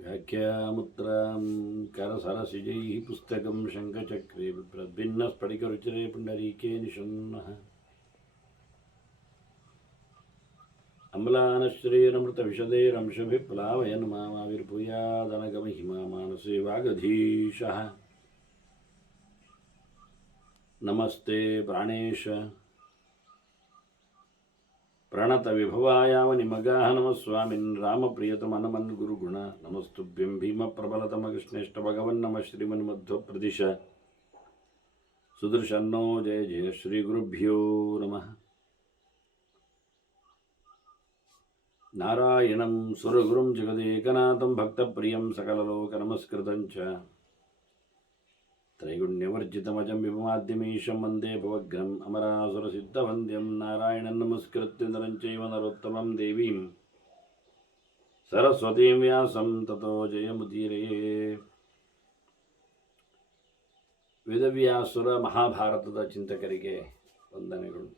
व्याख्यामुत्रां करसरसिजैः पुस्तकं शङ्खचक्रे भिन्नस्फटिकरुचिरे पुण्डरीके निषण्णः अम्लानश्रीरमृतविशदैरंशभिप्लावयन् मामाविर्भूयादनगमहिमा मानसे वागधीशः नमस्ते प्राणेश प्रणतविभवायावनिमगाः नमः स्वामिन् रामप्रियतमनमन् गुरुगुण नमस्तुभ्यं भीमप्रबलतमकृष्णेष्टभगवन् श्रीमन्मध्वप्रदिश सुदर्शन्नो जय जय श्रीगुरुभ्यो नमः नारायणं सुरगुरुं जगदेकनाथं भक्तप्रियं सकललोकनमस्कृतं च त्रैगुण्यवर्जितमजं विभुमाद्यमीशं वन्दे भवग्रम् अमरासुरसिद्धवन्द्यं नारायणं नमस्कृत्य नरं चैव नरोत्तमं देवीं सरस्वतीं व्यासं ततो जयमुदीरये. ವೇದವ್ಯಾಸುರ ಮಹಾಭಾರತದ ಚಿಂತಕರಿಗೆ ವಂದನೆಗಳು.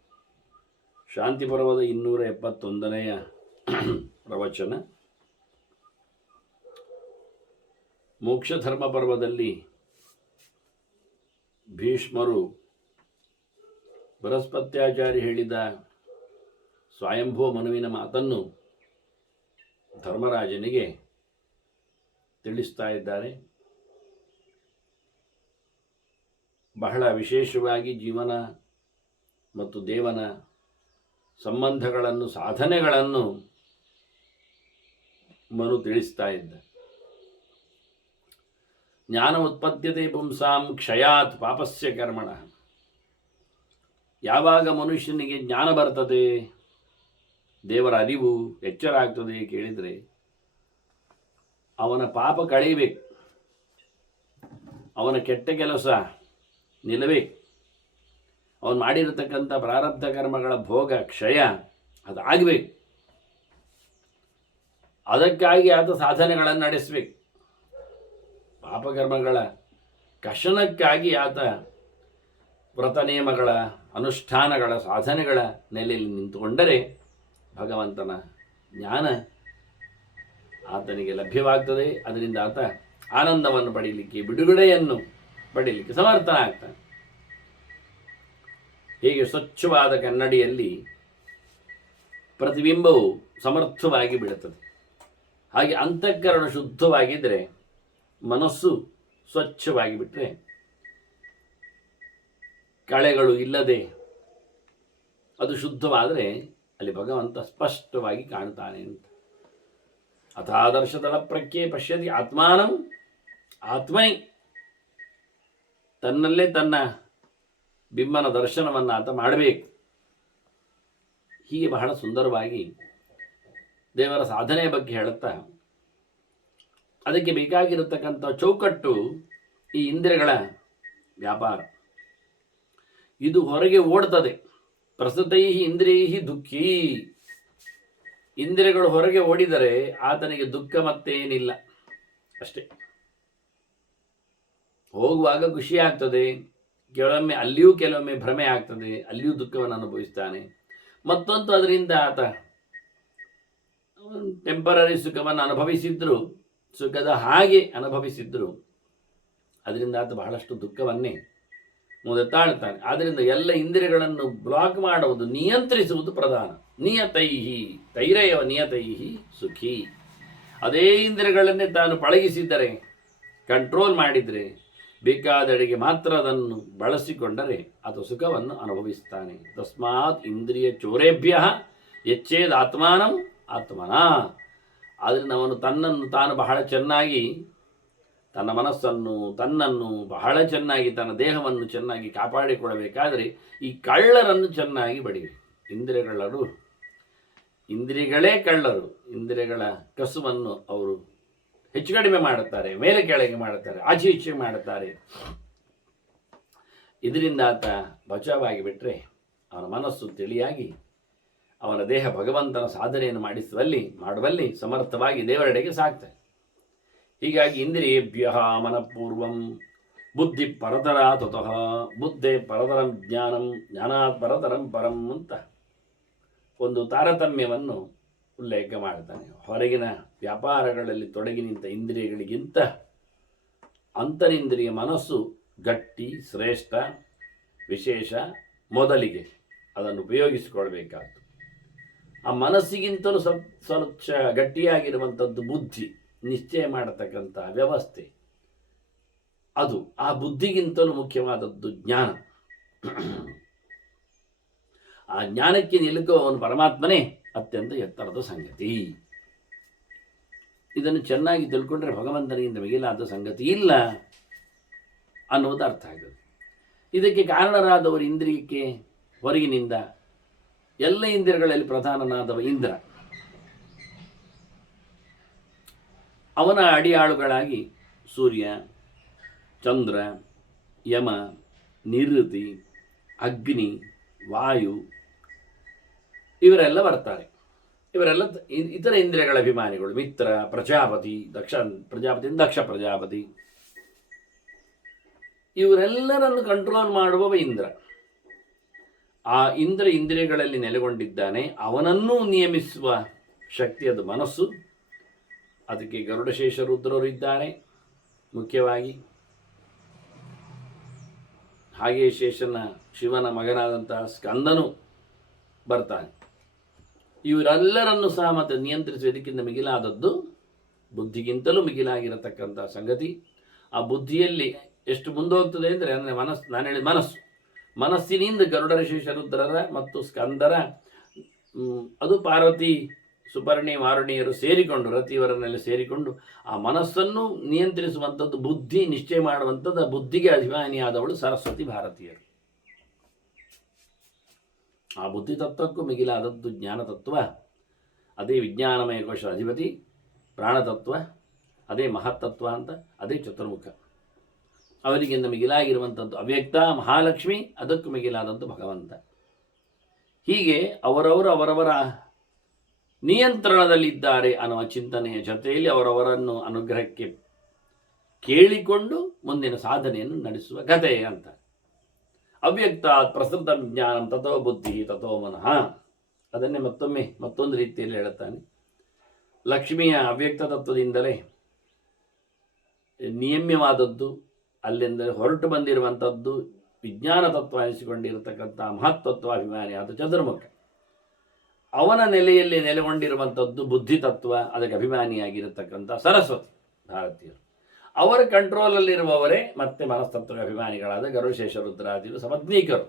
ಶಾಂತಿ ಪರ್ವದ 271ನೆಯ ಪ್ರವಚನ. ಮೋಕ್ಷಧರ್ಮ ಪರ್ವದಲ್ಲಿ ಭೀಷ್ಮರು ಬೃಹಸ್ಪತ್ಯಾಚಾರ್ಯ ಹೇಳಿದ ಸ್ವಯಂಭೂ ಮನುವಿನ ಮಾತನ್ನು ಧರ್ಮರಾಜನಿಗೆ ತಿಳಿಸ್ತಾ ಇದ್ದಾರೆ. ಬಹಳ ವಿಶೇಷವಾಗಿ ಜೀವನ ಮತ್ತು ದೇವನ ಸಂಬಂಧಗಳನ್ನು, ಸಾಧನೆಗಳನ್ನು ಮನು ತಿಳಿಸ್ತಾ ಇದ್ದ. ಜ್ಞಾನ ಉತ್ಪದ್ಯತೆ ಪುಂಸಾಂ ಕ್ಷಯಾತ್ ಪಾಪಸ್ಯ ಕರ್ಮಣ. ಯಾವಾಗ ಮನುಷ್ಯನಿಗೆ ಜ್ಞಾನ ಬರ್ತದೆ, ದೇವರ ಅರಿವು ಎಚ್ಚರ ಆಗ್ತದೆ ಕೇಳಿದರೆ ಅವನ ಪಾಪ ಕಳೆಯಬೇಕು, ಅವನ ಕೆಟ್ಟ ಕೆಲಸ ನಿಲ್ಲಬೇಕು, ಅವನು ಮಾಡಿರತಕ್ಕಂಥ ಪ್ರಾರಬ್ಧ ಕರ್ಮಗಳ ಭೋಗ ಕ್ಷಯ ಅದಾಗಬೇಕು. ಅದಕ್ಕಾಗಿ ಆತ ಸಾಧನೆಗಳನ್ನು ನಡೆಸಬೇಕು. ಪಾಪಕರ್ಮಗಳ ಕಷಣಕ್ಕಾಗಿ ಆತ ವ್ರತ ನಿಯಮಗಳ ಅನುಷ್ಠಾನಗಳ ಸಾಧನೆಗಳ ನೆಲೆಯಲ್ಲಿ ನಿಂತುಕೊಂಡರೆ ಭಗವಂತನ ಜ್ಞಾನ ಆತನಿಗೆ ಲಭ್ಯವಾಗ್ತದೆ. ಅದರಿಂದ ಆತ ಆನಂದವನ್ನು ಪಡೀಲಿಕ್ಕೆ, ಬಿಡುಗಡೆಯನ್ನು ಪಡೀಲಿಕ್ಕೆ ಸಮರ್ಥನಾಗ್ತಾನೆ. ಹೀಗೆ ಸ್ವಚ್ಛವಾದ ಕನ್ನಡಿಯಲ್ಲಿ ಪ್ರತಿಬಿಂಬವು ಸಮರ್ಥವಾಗಿ ಬೀಳುತ್ತದೆ. ಹಾಗೆ ಅಂತಃಕರಣ ಶುದ್ಧವಾಗಿದ್ದರೆ, ಮನಸ್ಸು ಸ್ವಚ್ಛವಾಗಿ ಬಿಟ್ಟರೆ, ಕಳೆಗಳು ಇಲ್ಲದೆ ಅದು ಶುದ್ಧವಾದರೆ ಅಲ್ಲಿ ಭಗವಂತ ಸ್ಪಷ್ಟವಾಗಿ ಕಾಣ್ತಾನೆ ಅಂತ. ಅಥಾದರ್ಶದಳ ಪ್ರಖ್ಯೆ ಪಶ್ಯತಿ ಆತ್ಮಾನಂ ಆತ್ಮೈ. ತನ್ನಲ್ಲೇ ತನ್ನ ಬಿಂಬನ ದರ್ಶನವನ್ನು ಆತ ಮಾಡಬೇಕು. ಹೀಗೆ ಬಹಳ ಸುಂದರವಾಗಿ ದೇವರ ಸಾಧನೆಯ ಬಗ್ಗೆ ಹೇಳುತ್ತಾ, ಅದಕ್ಕೆ ಬೇಕಾಗಿರತಕ್ಕಂಥ ಚೌಕಟ್ಟು ಈ ಇಂದ್ರಿಯಗಳ ವ್ಯಾಪಾರ. ಇದು ಹೊರಗೆ ಓಡ್ತದೆ. ಪ್ರಸ್ತುತೈ ಇಂದ್ರಿಯೈ ದುಃಖಿ. ಇಂದ್ರಿಯಗಳು ಹೊರಗೆ ಓಡಿದರೆ ಆತನಿಗೆ ದುಃಖ ಮತ್ತೇನಿಲ್ಲ, ಅಷ್ಟೇ. ಹೋಗುವಾಗ ಖುಷಿ ಆಗ್ತದೆ, ಕೆಲವೊಮ್ಮೆ ಭ್ರಮೆ ಆಗ್ತದೆ, ಅಲ್ಲಿಯೂ ದುಃಖವನ್ನು ಅನುಭವಿಸ್ತಾನೆ. ಮತ್ತೊಂದು ಅದರಿಂದ ಆತ ಟೆಂಪರರಿ ಸುಖವನ್ನು ಅನುಭವಿಸಿದ್ರು, ಸುಖದ ಹಾಗೆ ಅನುಭವಿಸಿದ್ರು, ಅದರಿಂದ ಆತ ಬಹಳಷ್ಟು ದುಃಖವನ್ನೇ ಮುಂದೆ ತಾಳ್ತಾನೆ. ಆದ್ದರಿಂದ ಎಲ್ಲ ಇಂದ್ರಿಯಗಳನ್ನು ಬ್ಲಾಕ್ ಮಾಡುವುದು, ನಿಯಂತ್ರಿಸುವುದು ಪ್ರಧಾನ. ನಿಯತೈಹಿ ತೈರಯವ ನಿಯತೈಹಿ ಸುಖಿ. ಅದೇ ಇಂದ್ರಿಯಗಳನ್ನೇ ತಾನು ಪಳಗಿಸಿದ್ದರೆ, ಕಂಟ್ರೋಲ್ ಮಾಡಿದರೆ, ಬೇಕಾದೆಡೆಗೆ ಮಾತ್ರ ಅದನ್ನು ಬಳಸಿಕೊಂಡರೆ ಆತ ಸುಖವನ್ನು ಅನುಭವಿಸ್ತಾನೆ. ತಸ್ಮಾತ್ ಇಂದ್ರಿಯ ಚೋರೇಭ್ಯ ಯಚ್ಚೇದ್ ಆತ್ಮಾನಂ ಆತ್ಮನ. ಆದ್ದರಿಂದ ಅವನು ತನ್ನನ್ನು ತಾನು ಬಹಳ ಚೆನ್ನಾಗಿ, ತನ್ನ ಮನಸ್ಸನ್ನು, ತನ್ನನ್ನು ಬಹಳ ಚೆನ್ನಾಗಿ, ತನ್ನ ದೇಹವನ್ನು ಚೆನ್ನಾಗಿ ಕಾಪಾಡಿಕೊಳ್ಳಬೇಕಾದರೆ ಈ ಕಳ್ಳರನ್ನು ಚೆನ್ನಾಗಿ ಬಡಿಬೇಕು. ಇಂದ್ರಿಯಗಳೇ ಕಳ್ಳರು. ಇಂದ್ರಿಯಗಳ ಕಸುವನ್ನು ಅವರು ಹೆಚ್ಚು ಕಡಿಮೆ ಮಾಡುತ್ತಾರೆ, ಮೇಲೆ ಕೆಳಗೆ ಮಾಡುತ್ತಾರೆ, ಆಚೆ ಈಚೆ ಮಾಡುತ್ತಾರೆ. ಇದರಿಂದ ಆತ ಬಚಾವಾಗಿ ಬಿಟ್ಟರೆ ಅವನ ಮನಸ್ಸು ತಿಳಿಯಾಗಿ ಅವನ ದೇಹ ಭಗವಂತನ ಸಾಧನೆಯನ್ನು ಮಾಡುವಲ್ಲಿ ಸಮರ್ಥವಾಗಿ ದೇವರೆಡೆಗೆ ಸಾಕ್ತಾರೆ. ಹೀಗಾಗಿ ಇಂದ್ರಿಯೇಭ್ಯ ಮನಪೂರ್ವಂ ಬುದ್ಧಿ ಪರತರ ತತಃ ಬುದ್ಧೇ ಪರತರಂ ಜ್ಞಾನಂ ಜ್ಞಾನಾತ್ ಪರತರಂ ಪರಂ ಅಂತ ಒಂದು ತಾರತಮ್ಯವನ್ನು ಉಲ್ಲೇಖ ಮಾಡ್ತಾನೆ. ಹೊರಗಿನ ವ್ಯಾಪಾರಗಳಲ್ಲಿ ತೊಡಗಿ ನಿಂತ ಇಂದ್ರಿಯಗಳಿಗಿಂತ ಅಂತರಿಂದ್ರಿಯ ಮನಸ್ಸು ಗಟ್ಟಿ, ಶ್ರೇಷ್ಠ, ವಿಶೇಷ. ಮೊದಲಿಗೆ ಅದನ್ನು ಉಪಯೋಗಿಸಿಕೊಳ್ಬೇಕಾದ್ದು. ಆ ಮನಸ್ಸಿಗಿಂತಲೂ ಸ್ವಲ್ಪ ಗಟ್ಟಿಯಾಗಿರುವಂಥದ್ದು ಬುದ್ಧಿ, ನಿಶ್ಚಯ ಮಾಡತಕ್ಕಂಥ ವ್ಯವಸ್ಥೆ. ಅದು ಆ ಬುದ್ಧಿಗಿಂತಲೂ ಮುಖ್ಯವಾದದ್ದು ಜ್ಞಾನ. ಆ ಜ್ಞಾನಕ್ಕೆ ನಿಲುಕುವವನು ಪರಮಾತ್ಮನೇ ಅತ್ಯಂತ ಎತ್ತರದ ಸಂಗತಿ. ಇದನ್ನು ಚೆನ್ನಾಗಿ ತಿಳ್ಕೊಂಡ್ರೆ ಭಗವಂತನಿಂದ ಮಿಗಿಲಾದ ಸಂಗತಿ ಇಲ್ಲ ಅನ್ನೋದು ಅರ್ಥ ಆಗುತ್ತೆ. ಇದಕ್ಕೆ ಕಾರಣರಾದವರು ಇಂದ್ರಿಯಕ್ಕೆ ಹೊರಗಿನಿಂದ ಎಲ್ಲ ಇಂದ್ರಿಯಗಳಲ್ಲಿ ಪ್ರಧಾನನಾದವ ಇಂದ್ರ. ಅವನ ಅಡಿಯಾಳುಗಳಾಗಿ ಸೂರ್ಯ, ಚಂದ್ರ, ಯಮ, ನಿವೃತ್ತಿ, ಅಗ್ನಿ, ವಾಯು ಇವರೆಲ್ಲ ಬರ್ತಾರೆ. ಇವರೆಲ್ಲ ಇತರ ಇಂದ್ರಿಯಗಳ ಅಭಿಮಾನಿಗಳು. ಮಿತ್ರ, ಪ್ರಜಾಪತಿ, ದಕ್ಷ ಪ್ರಜಾಪತಿ ಇವರೆಲ್ಲರನ್ನು ಕಂಟ್ರೋಲ್ ಮಾಡುವವ ಇಂದ್ರ. ಆ ಇಂದ್ರಿಯಗಳಲ್ಲಿ ನೆಲೆಗೊಂಡಿದ್ದಾನೆ. ಅವನನ್ನೂ ನಿಯಮಿಸುವ ಶಕ್ತಿ ಅದು ಮನಸ್ಸು. ಅದಕ್ಕೆ ಗರುಡಶೇಷ ರುದ್ರರು ಇದ್ದಾರೆ ಮುಖ್ಯವಾಗಿ. ಹಾಗೆಯೇ ಶಿವನ ಮಗನಾದಂತಹ ಸ್ಕಂದನು ಬರ್ತಾನೆ. ಇವರೆಲ್ಲರನ್ನು ಸಹ ಮತ್ತೆ ನಿಯಂತ್ರಿಸುವ ಇದಕ್ಕಿಂತ ಮಿಗಿಲಾದದ್ದು ಬುದ್ಧಿಗಿಂತಲೂ ಮಿಗಿಲಾಗಿರತಕ್ಕಂಥ ಸಂಗತಿ. ಆ ಬುದ್ಧಿಯಲ್ಲಿ ಎಷ್ಟು ಮುಂದೆ ಹೋಗ್ತದೆ ಅಂದರೆ ನಾನು ಹೇಳಿದ ಮನಸ್ಸಿನಿಂದ ಗರುಡಶೇಷ ರುದ್ರರ ಮತ್ತು ಸ್ಕಂದರ, ಅದು ಪಾರ್ವತಿ, ಸುಪರ್ಣಿ, ವಾರುಣಿಯರು ಸೇರಿಕೊಂಡು, ರತಿಯವರನ್ನೆಲ್ಲ ಸೇರಿಕೊಂಡು ಆ ಮನಸ್ಸನ್ನು ನಿಯಂತ್ರಿಸುವಂಥದ್ದು, ಬುದ್ಧಿ ನಿಶ್ಚಯ ಮಾಡುವಂಥದ್ದು. ಆ ಬುದ್ಧಿಗೆ ಅಭಿಮಾನಿಯಾದವಳು ಸರಸ್ವತಿ ಭಾರತೀಯರು. ಆ ಬುದ್ಧಿ ತತ್ವಕ್ಕೂ ಮಿಗಿಲಾದದ್ದು ಜ್ಞಾನತತ್ವ. ಅದೇ ವಿಜ್ಞಾನಮಯ ಕೋಶದ ಅಧಿಪತಿ. ಪ್ರಾಣತತ್ವ ಅದೇ ಮಹತ್ತತ್ವ ಅಂತ, ಅದೇ ಚತುರ್ಮುಖ. ಅವರಿಗಿಂತ ಮಿಗಿಲಾಗಿರುವಂಥದ್ದು ಅವ್ಯಕ್ತ ಮಹಾಲಕ್ಷ್ಮಿ, ಅದಕ್ಕೂ ಮಿಗಿಲಾದದ್ದು ಭಗವಂತ. ಹೀಗೆ ಅವರವರ ನಿಯಂತ್ರಣದಲ್ಲಿದ್ದಾರೆ ಅನ್ನುವ ಚಿಂತನೆಯ ಜೊತೆಯಲ್ಲಿ ಅವರವರನ್ನು ಅನುಗ್ರಹಕ್ಕೆ ಕೇಳಿಕೊಂಡು ಮುಂದಿನ ಸಾಧನೆಯನ್ನು ನಡೆಸುವ ಕಥೆ ಅಂತ. ಅವ್ಯಕ್ತ ಪ್ರಸೃತ ಜ್ಞಾನಂ ತಥೋ ಬುದ್ಧಿ ತಥೋ ಮನಃ. ಅದನ್ನೇ ಮತ್ತೊಂದು ರೀತಿಯಲ್ಲಿ ಹೇಳುತ್ತಾನೆ. ಲಕ್ಷ್ಮಿಯ ಅವ್ಯಕ್ತ ತತ್ವದಿಂದಲೇ ನಿಯಮ್ಯವಾದದ್ದು, ಅಲ್ಲಿಂದ ಹೊರಟು ಬಂದಿರುವಂಥದ್ದು ವಿಜ್ಞಾನ ತತ್ವ ಎನಿಸಿಕೊಂಡಿರತಕ್ಕಂಥ ಮಹತ್ತತ್ವಾಭಿಮಾನಿ ಆದ ಚತುರ್ಮುಖ. ಅವನ ನೆಲೆಯಲ್ಲಿ ನೆಲೆಗೊಂಡಿರುವಂಥದ್ದು ಬುದ್ಧಿ ತತ್ವ, ಅದಕ್ಕೆ ಅಭಿಮಾನಿಯಾಗಿರತಕ್ಕಂಥ ಸರಸ್ವತಿ ಭಾರತೀಯರು. ಅವರ ಕಂಟ್ರೋಲಲ್ಲಿರುವವರೇ ಮತ್ತೆ ಮನಸ್ತತ್ವಕ್ಕೆ ಅಭಿಮಾನಿಗಳಾದ ಗರುಡಶೇಷ ರುದ್ರಾದಿಗಳು ಸಮತ್ನೀಕರು.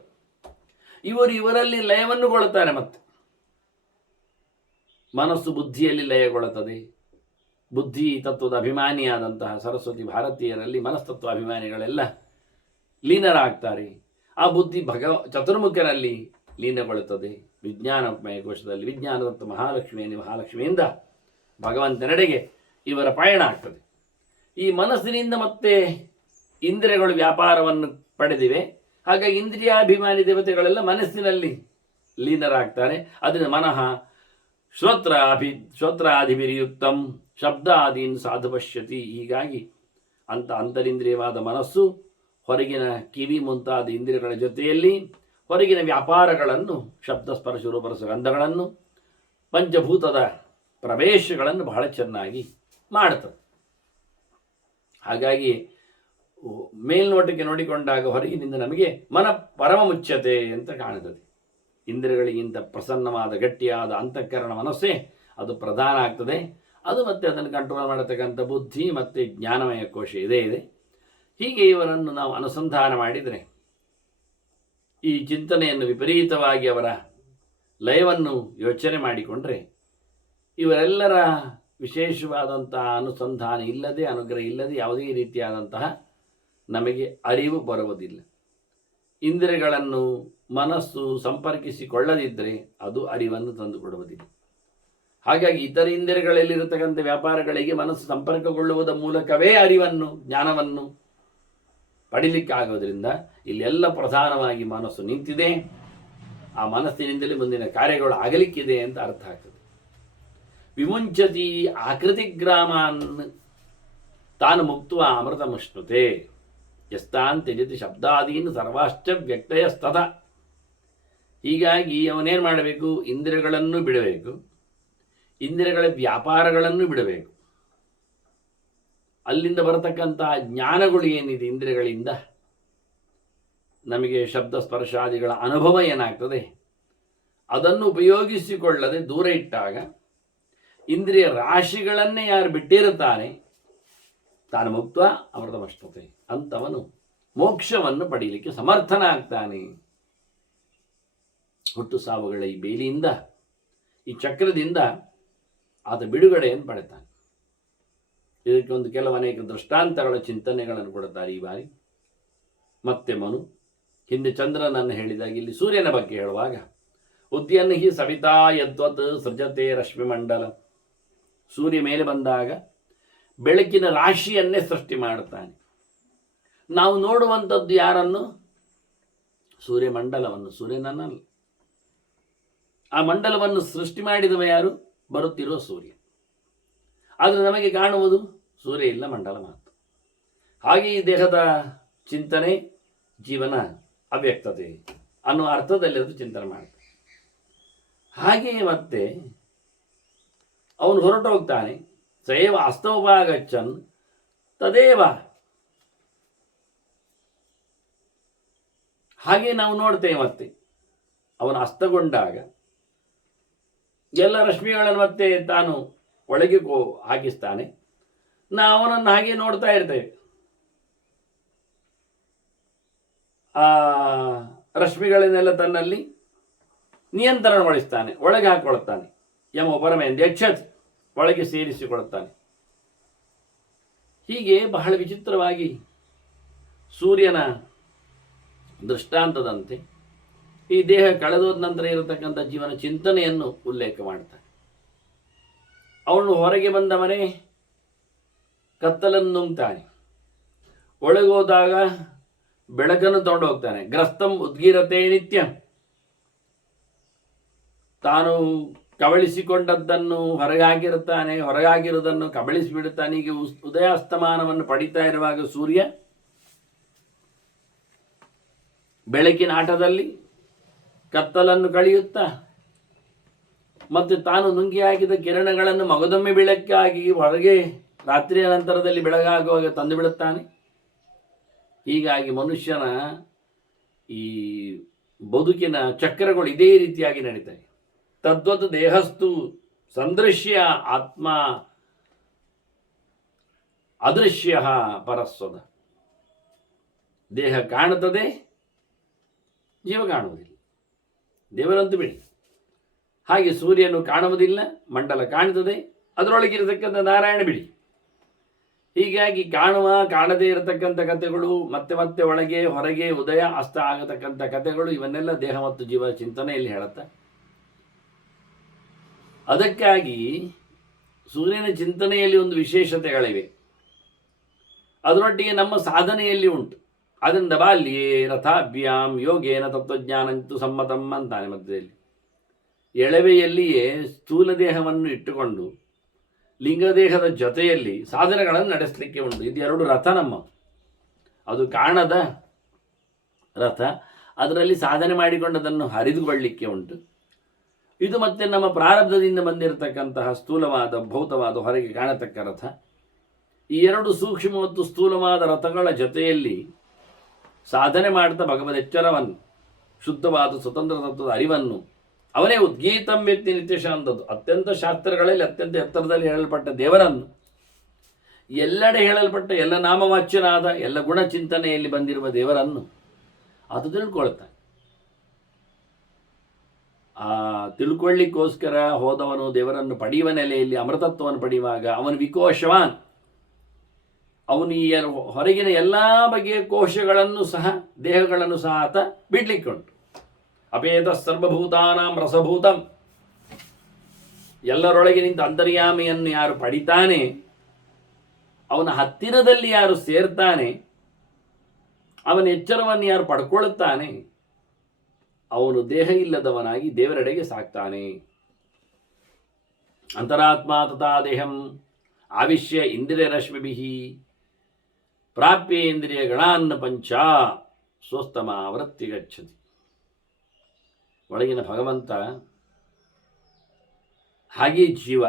ಇವರಲ್ಲಿ ಲಯವನ್ನುಗೊಳ್ಳುತ್ತಾರೆ. ಮತ್ತೆ ಮನಸ್ಸು ಬುದ್ಧಿಯಲ್ಲಿ ಲಯಗೊಳ್ಳುತ್ತದೆ. ಬುದ್ಧಿ ತತ್ವದ ಅಭಿಮಾನಿಯಾದಂತಹ ಸರಸ್ವತಿ ಭಾರತೀಯರಲ್ಲಿ ಮನಸ್ತತ್ವ ಅಭಿಮಾನಿಗಳೆಲ್ಲ ಲೀನರಾಗ್ತಾರೆ. ಆ ಬುದ್ಧಿ ಚತುರ್ಮುಖನಲ್ಲಿ ಲೀನಗೊಳ್ಳುತ್ತದೆ. ವಿಜ್ಞಾನಮಯ ಕೋಶದಲ್ಲಿ ವಿಜ್ಞಾನದತ್ತ ಮಹಾಲಕ್ಷ್ಮಿಯಿಂದ ಭಗವಂತನೆಡೆಗೆ ಇವರ ಪಯಣ ಆಗ್ತದೆ. ಈ ಮನಸ್ಸಿನಿಂದ ಮತ್ತೆ ಇಂದ್ರಿಯಗಳು ವ್ಯಾಪಾರವನ್ನು ಪಡೆದಿವೆ. ಹಾಗಾಗಿ ಇಂದ್ರಿಯಾಭಿಮಾನಿ ದೇವತೆಗಳೆಲ್ಲ ಮನಸ್ಸಿನಲ್ಲಿ ಲೀನರಾಗ್ತಾರೆ. ಅದರಿಂದ ಮನಃ ಶ್ರೋತ್ರಾದಿಭಿರ್ಯುಕ್ತಂ ಶಬ್ದಾದೀನ್ ಸಾಧು ಪಶ್ಯತಿ. ಹೀಗಾಗಿ ಅಂತರಿಂದ್ರಿಯವಾದ ಮನಸ್ಸು ಹೊರಗಿನ ಕಿವಿ ಮುಂತಾದ ಇಂದ್ರಿಯಗಳ ಜೊತೆಯಲ್ಲಿ ಹೊರಗಿನ ವ್ಯಾಪಾರಗಳನ್ನು, ಶಬ್ದ, ಸ್ಪರ್ಶ, ರೂಪರಸ, ಗಂಧಗಳನ್ನು, ಪಂಚಭೂತದ ಪ್ರವೇಶಗಳನ್ನು ಬಹಳ ಚೆನ್ನಾಗಿ ಮಾಡುತ್ತದೆ. ಹಾಗಾಗಿ ಮೇಲ್ನೋಟಕ್ಕೆ ನೋಡಿಕೊಂಡಾಗ ಹೊರಗಿನಿಂದ ನಮಗೆ ಮನ ಪರಮ ಮುಚ್ಯತೆ ಅಂತ ಕಾಣುತ್ತದೆ. ಇಂದ್ರಿಯಗಳಿಗಿಂತ ಪ್ರಸನ್ನವಾದ ಗಟ್ಟಿಯಾದ ಅಂತಃಕರಣ ಮನಸ್ಸೇ ಅದು ಪ್ರಧಾನ ಆಗ್ತದೆ. ಅದು ಮತ್ತೆ ಅದನ್ನು ಕಂಟ್ರೋಲ್ ಮಾಡತಕ್ಕಂಥ ಬುದ್ಧಿ ಮತ್ತು ಜ್ಞಾನಮಯ ಕೋಶ ಇದೆ. ಹೀಗೆ ಇವರನ್ನು ನಾವು ಅನುಸಂಧಾನ ಮಾಡಿದರೆ, ಈ ಚಿಂತನೆಯನ್ನು ವಿಪರೀತವಾಗಿ ಅವರ ಲಯವನ್ನು ಯೋಚನೆ ಮಾಡಿಕೊಂಡ್ರೆ, ಇವರೆಲ್ಲರ ವಿಶೇಷವಾದಂತಹ ಅನುಸಂಧಾನ ಇಲ್ಲದೆ, ಅನುಗ್ರಹ ಇಲ್ಲದೆ ಯಾವುದೇ ರೀತಿಯಾದಂತಹ ನಮಗೆ ಅರಿವು ಬರುವುದಿಲ್ಲ. ಇಂದ್ರಿಯಗಳನ್ನು ಮನಸ್ಸು ಸಂಪರ್ಕಿಸಿಕೊಳ್ಳದಿದ್ದರೆ ಅದು ಅರಿವನ್ನು ತಂದುಕೊಡುವುದಿಲ್ಲ. ಹಾಗಾಗಿ ಇತರ ಇಂದ್ರಿಯಗಳಲ್ಲಿರತಕ್ಕಂಥ ವ್ಯಾಪಾರಗಳಿಗೆ ಮನಸ್ಸು ಸಂಪರ್ಕಗೊಳ್ಳುವುದರ ಮೂಲಕವೇ ಅರಿವನ್ನು, ಜ್ಞಾನವನ್ನು ಪಡಿಲಿಕ್ಕಾಗೋದ್ರಿಂದ ಇಲ್ಲೆಲ್ಲ ಪ್ರಧಾನವಾಗಿ ಮನಸ್ಸು ನಿಂತಿದೆ. ಆ ಮನಸ್ಸಿನಿಂದಲೇ ಮುಂದಿನ ಕಾರ್ಯಗಳು ಆಗಲಿಕ್ಕಿದೆ ಅಂತ ಅರ್ಥ ಆಗ್ತದೆ. ವಿಮುಂಚತಿ ಆಕೃತಿ ಗ್ರಾಮಾನ್ ತಾನು ಮುಕ್ತ ಅಮೃತ ಮುಷ್ಣುತೆ ಯಸ್ತಾನ್ ತ್ಯಜತಿ ಶಬ್ದಾದೀನ್ ಸರ್ವಾಶ್ಚ ವ್ಯಕ್ತಯಸ್ತದ. ಹೀಗಾಗಿ ಅವನೇನು ಮಾಡಬೇಕು? ಇಂದ್ರಿಯಗಳನ್ನು ಬಿಡಬೇಕು. ಇಂದ್ರಿಯಗಳ ವ್ಯಾಪಾರಗಳನ್ನು ಬಿಡಬೇಕು. ಅಲ್ಲಿಂದ ಬರತಕ್ಕಂತಹ ಜ್ಞಾನಗಳು ಏನಿದೆ, ಇಂದ್ರಿಯಗಳಿಂದ ನಮಗೆ ಶಬ್ದ ಸ್ಪರ್ಶಾದಿಗಳ ಅನುಭವ ಏನಾಗ್ತದೆ, ಅದನ್ನು ಉಪಯೋಗಿಸಿಕೊಳ್ಳದೆ ದೂರ ಇಟ್ಟಾಗ ಇಂದ್ರಿಯ ರಾಶಿಗಳನ್ನೇ ಯಾರು ಬಿಟ್ಟಿರುತ್ತಾನೆ ತಾನು ಮುಕ್ತ ಅಮೃತಮಷ್ಟತೆ ಅಂತವನು ಮೋಕ್ಷವನ್ನು ಪಡೀಲಿಕ್ಕೆ ಸಮರ್ಥನ ಆಗ್ತಾನೆ. ಹುಟ್ಟು ಸಾವುಗಳ ಈ ಬೇಲಿಯಿಂದ, ಈ ಚಕ್ರದಿಂದ ಆತ ಬಿಡುಗಡೆಯನ್ನು ಪಡೆತಾನೆ. ಇದಕ್ಕೆ ಒಂದು ಕೆಲವು ಅನೇಕ ದೃಷ್ಟಾಂತಗಳ ಚಿಂತನೆಗಳನ್ನು ಕೊಡುತ್ತಾರೆ ಈ ಬಾರಿ. ಮತ್ತೆ ಮನು ಹಿಂದೆ ಚಂದ್ರನನ್ನು ಹೇಳಿದಾಗ ಇಲ್ಲಿ ಸೂರ್ಯನ ಬಗ್ಗೆ ಹೇಳುವಾಗ, ಉದ್ಯನ್ ಹಿ ಸವಿತಾ ಯದ್ವತ್ ಸೃಜತೆ ರಶ್ಮಿಮಂಡಲ, ಸೂರ್ಯ ಮೇಲೆ ಬಂದಾಗ ಬೆಳಕಿನ ರಾಶಿಯನ್ನೇ ಸೃಷ್ಟಿ ಮಾಡುತ್ತಾನೆ. ನಾವು ನೋಡುವಂಥದ್ದು ಯಾರನ್ನು? ಸೂರ್ಯಮಂಡಲವನ್ನು, ಸೂರ್ಯನನ್ನಲ್ಲ. ಆ ಮಂಡಲವನ್ನು ಸೃಷ್ಟಿ ಮಾಡಿದವ ಯಾರು? ಬರುತ್ತಿರುವ ಸೂರ್ಯ. ಆದರೆ ನಮಗೆ ಕಾಣುವುದು ಸೂರ್ಯ ಇಲ್ಲ, ಮಂಡಲ ಮಾತ್ರ. ಹಾಗೆ ಈ ದೇಹದ ಚಿಂತನೆ, ಜೀವನ ಅವ್ಯಕ್ತತೆ ಅನ್ನೋ ಅರ್ಥದಲ್ಲಿ ಅದು ಚಿಂತನೆ ಮಾಡ್ತಾನೆ. ಹಾಗೆಯೇ ಮತ್ತೆ ಅವನು ಹೊರಟು ಹೋಗ್ತಾನೆ. ಸಯೇವ ಅಸ್ತವಭಾಗಚ್ಚನ್ ತದೇವ. ಹಾಗೆ ನಾವು ನೋಡ್ತೇವೆ ಮತ್ತೆ ಅವನು ಅಸ್ತಗೊಂಡಾಗ ಎಲ್ಲ ರಶ್ಮಿಗಳನ್ನು ಮತ್ತೆ ತಾನು ಒಳಗೆ ಹಾಕಿಸ್ತಾನೆ. ನಾವು ಅವನನ್ನು ಹಾಗೆ ನೋಡ್ತಾ ಇರ್ತೇವೆ. ಆ ರಶ್ಮಿಗಳನ್ನೆಲ್ಲ ತನ್ನಲ್ಲಿ ನಿಯಂತ್ರಣಗೊಳಿಸ್ತಾನೆ, ಒಳಗೆ ಹಾಕಿಕೊಳ್ತಾನೆ. ಯಮ ಪರಮೇಂದ್ರ ಯಕ್ಷತ್ ಒಳಗೆ ಸೇರಿಸಿಕೊಳ್ಳುತ್ತಾನೆ. ಹೀಗೆ ಬಹಳ ವಿಚಿತ್ರವಾಗಿ ಸೂರ್ಯನ ದೃಷ್ಟಾಂತದಂತೆ ಈ ದೇಹ ಕಳೆದೋದ ನಂತರ ಇರತಕ್ಕಂಥ ಜೀವನ ಚಿಂತನೆಯನ್ನು ಉಲ್ಲೇಖ ಮಾಡ್ತಾನೆ. ಅವನು ಹೊರಗೆ ಬಂದವನೇ ಕತ್ತಲನ್ನು ನುಂಗ್ತಾನೆ, ಒಳಗೋದಾಗ ಬೆಳಕನ್ನು ತಗೊಂಡು ಹೋಗ್ತಾನೆ. ಗ್ರಸ್ತಂ ಉದ್ಗೀರತೆ ನಿತ್ಯ, ತಾನು ಕಬಳಿಸಿಕೊಂಡದ್ದನ್ನು ಹೊರಗಾಗಿರುತ್ತಾನೆ, ಹೊರಗಾಗಿರುವುದನ್ನು ಕಬಳಿಸಿಬಿಡುತ್ತಾನೆ. ಹೀಗೆ ಉದಯಾಸ್ತಮಾನವನ್ನು ಪಡಿತಾ ಇರುವಾಗ ಸೂರ್ಯ ಬೆಳಕಿನ ಆಟದಲ್ಲಿ ಕತ್ತಲನ್ನು ಕಳೆಯುತ್ತಾ ಮತ್ತು ತಾನು ನುಂಗಿ ಹಾಕಿದ ಕಿರಣಗಳನ್ನು ಮಗದೊಮ್ಮೆ ಬೆಳಕಾಗಿ ಹೊರಗೆ ರಾತ್ರಿಯ ನಂತರದಲ್ಲಿ ಬೆಳಗಾಗುವಾಗ ತಂದು ಬಿಡುತ್ತಾನೆ. ಹೀಗಾಗಿ ಮನುಷ್ಯನ ಈ ಬದುಕಿನ ಚಕ್ರಗಳು ಇದೇ ರೀತಿಯಾಗಿ ನಡೀತವೆ. ತದ್ವತ್ ದೇಹಸ್ತು ಸಂದೃಶ್ಯ ಆತ್ಮ ಅದೃಶ್ಯ ಪರಸ್ವದ. ದೇಹ ಕಾಣುತ್ತದೆ, ಜೀವ ಕಾಣುವುದಿಲ್ಲ. ದೇವರಂತೂ ಬಿಡಿ. ಹಾಗೆ ಸೂರ್ಯನು ಕಾಣುವುದಿಲ್ಲ, ಮಂಡಲ ಕಾಣುತ್ತದೆ, ಅದರೊಳಗಿರತಕ್ಕಂಥ ನಾರಾಯಣ ಬಿಡಿ. ಹೀಗಾಗಿ ಕಾಣುವ ಕಾಣದೇ ಇರತಕ್ಕಂಥ ಕಥೆಗಳು, ಮತ್ತೆ ಮತ್ತೆ ಒಳಗೆ ಹೊರಗೆ ಉದಯ ಅಸ್ತ ಆಗತಕ್ಕಂಥ ಕಥೆಗಳು, ಇವನ್ನೆಲ್ಲ ದೇಹ ಮತ್ತು ಜೀವ ಚಿಂತನೆಯಲ್ಲಿ ಹೇಳುತ್ತೆ. ಅದಕ್ಕಾಗಿ ಸೂರ್ಯನ ಚಿಂತನೆಯಲ್ಲಿ ಒಂದು ವಿಶೇಷತೆಗಳಿವೆ, ಅದರೊಟ್ಟಿಗೆ ನಮ್ಮ ಸಾಧನೆಯಲ್ಲಿ ಉಂಟು. ಅದರಿಂದ ಬಾಲ್ಯೇ ರಥಾಭ್ಯಾಂ ಯೋಗೇನ ತತ್ವಜ್ಞಾನಂತು ಸಮ್ಮತಂ ಅಂತಾನೆ ಮಧ್ಯದಲ್ಲಿ. ಎಳವೆಯಲ್ಲಿಯೇ ಸ್ಥೂಲ ದೇಹವನ್ನು ಇಟ್ಟುಕೊಂಡು ಲಿಂಗದೇಹದ ಜೊತೆಯಲ್ಲಿ ಸಾಧನೆಗಳನ್ನು ನಡೆಸಲಿಕ್ಕೆ ಉಂಟು. ಇದು ಎರಡು ರಥ ನಮ್ಮ, ಅದು ಕಾಣದ ರಥ, ಅದರಲ್ಲಿ ಸಾಧನೆ ಮಾಡಿಕೊಂಡದನ್ನು ಹರಿದುಕೊಳ್ಳಲಿಕ್ಕೆ ಉಂಟು. ಇದು ಮತ್ತೆ ನಮ್ಮ ಪ್ರಾರಬ್ಧದಿಂದ ಬಂದಿರತಕ್ಕಂತಹ ಸ್ಥೂಲವಾದ ಭೌತವಾದ ಹೊರಗೆ ಕಾಣತಕ್ಕ ರಥ. ಈ ಎರಡು ಸೂಕ್ಷ್ಮ ಮತ್ತು ಸ್ಥೂಲವಾದ ರಥಗಳ ಜೊತೆಯಲ್ಲಿ ಸಾಧನೆ ಮಾಡ್ತಾ ಭಗವದ್ ಎಚ್ಚರವನ್ನು, ಶುದ್ಧವಾದ ಸ್ವತಂತ್ರ ತತ್ವದ ಅರಿವನ್ನು, ಅವನೇ ಉದ್ಗೀತಂ ವ್ಯಕ್ತಿ ನಿತ್ಯಶ ಅಂದದ್ದು. ಅತ್ಯಂತ ಶಾಸ್ತ್ರಗಳಲ್ಲಿ ಅತ್ಯಂತ ಎತ್ತರದಲ್ಲಿ ಹೇಳಲ್ಪಟ್ಟ ದೇವರನ್ನು, ಎಲ್ಲೆಡೆ ಹೇಳಲ್ಪಟ್ಟ ಎಲ್ಲ ನಾಮವಾಚ್ಯನಾದ ಎಲ್ಲ ಗುಣ ಚಿಂತನೆಯಲ್ಲಿ ಬಂದಿರುವ ದೇವರನ್ನು ಅದು ತಿಳ್ಕೊಳ್ತಾನೆ. ಆ ತಿಳ್ಕೊಳ್ಳಿಕ್ಕೋಸ್ಕರ ಹೋದವನು ದೇವರನ್ನು ಪಡೆಯುವ ನೆಲೆಯಲ್ಲಿ ಅಮೃತತ್ವವನ್ನು ಪಡೆಯುವಾಗ ಅವನು ವಿಕೋಶವಾನ್. ಅವನು ಈ ಹೊರಗಿನ ಎಲ್ಲ ಬಗೆಯ ಕೋಶಗಳನ್ನು ಸಹ, ದೇಹಗಳನ್ನು ಸಹ ಆತ ಬಿಡ್ಲಿಕ್ಕೆ ಉಂಟು. ಅಪೇತ ಸರ್ವಭೂತಾನಾಂ ರಸಭೂತಂ. ಎಲ್ಲರೊಳಗೆ ನಿಂತ ಅಂತರ್ಯಾಮಿಯನ್ನು ಯಾರು ಪಡಿತಾನೆ, ಅವನ ಹತ್ತಿರದಲ್ಲಿ ಯಾರು ಸೇರ್ತಾನೆ, ಅವನ ಎಚ್ಚರವನ್ನು ಯಾರು ಪಡ್ಕೊಳ್ಳುತ್ತಾನೆ, ಅವನು ದೇಹ ಇಲ್ಲದವನಾಗಿ ದೇವರೆಡೆಗೆ ಸಾಕ್ತಾನೆ. ಅಂತರಾತ್ಮ ತಥಾ ದೇಹಂ ಆವಿಶ್ಯ ಇಂದ್ರಿಯ ರಶ್ಮಿಭಿಃ ಪ್ರಾಪ್ಯೇಂದ್ರಿಯ ಗಣಾನ್ನ ಪಂಚ ಸ್ವಸ್ತಮ ವೃತ್ತಿ ಗಚ್ಚತಿ. ಒಳಗಿನ ಭಗವಂತ ಹಾಗೆ ಜೀವ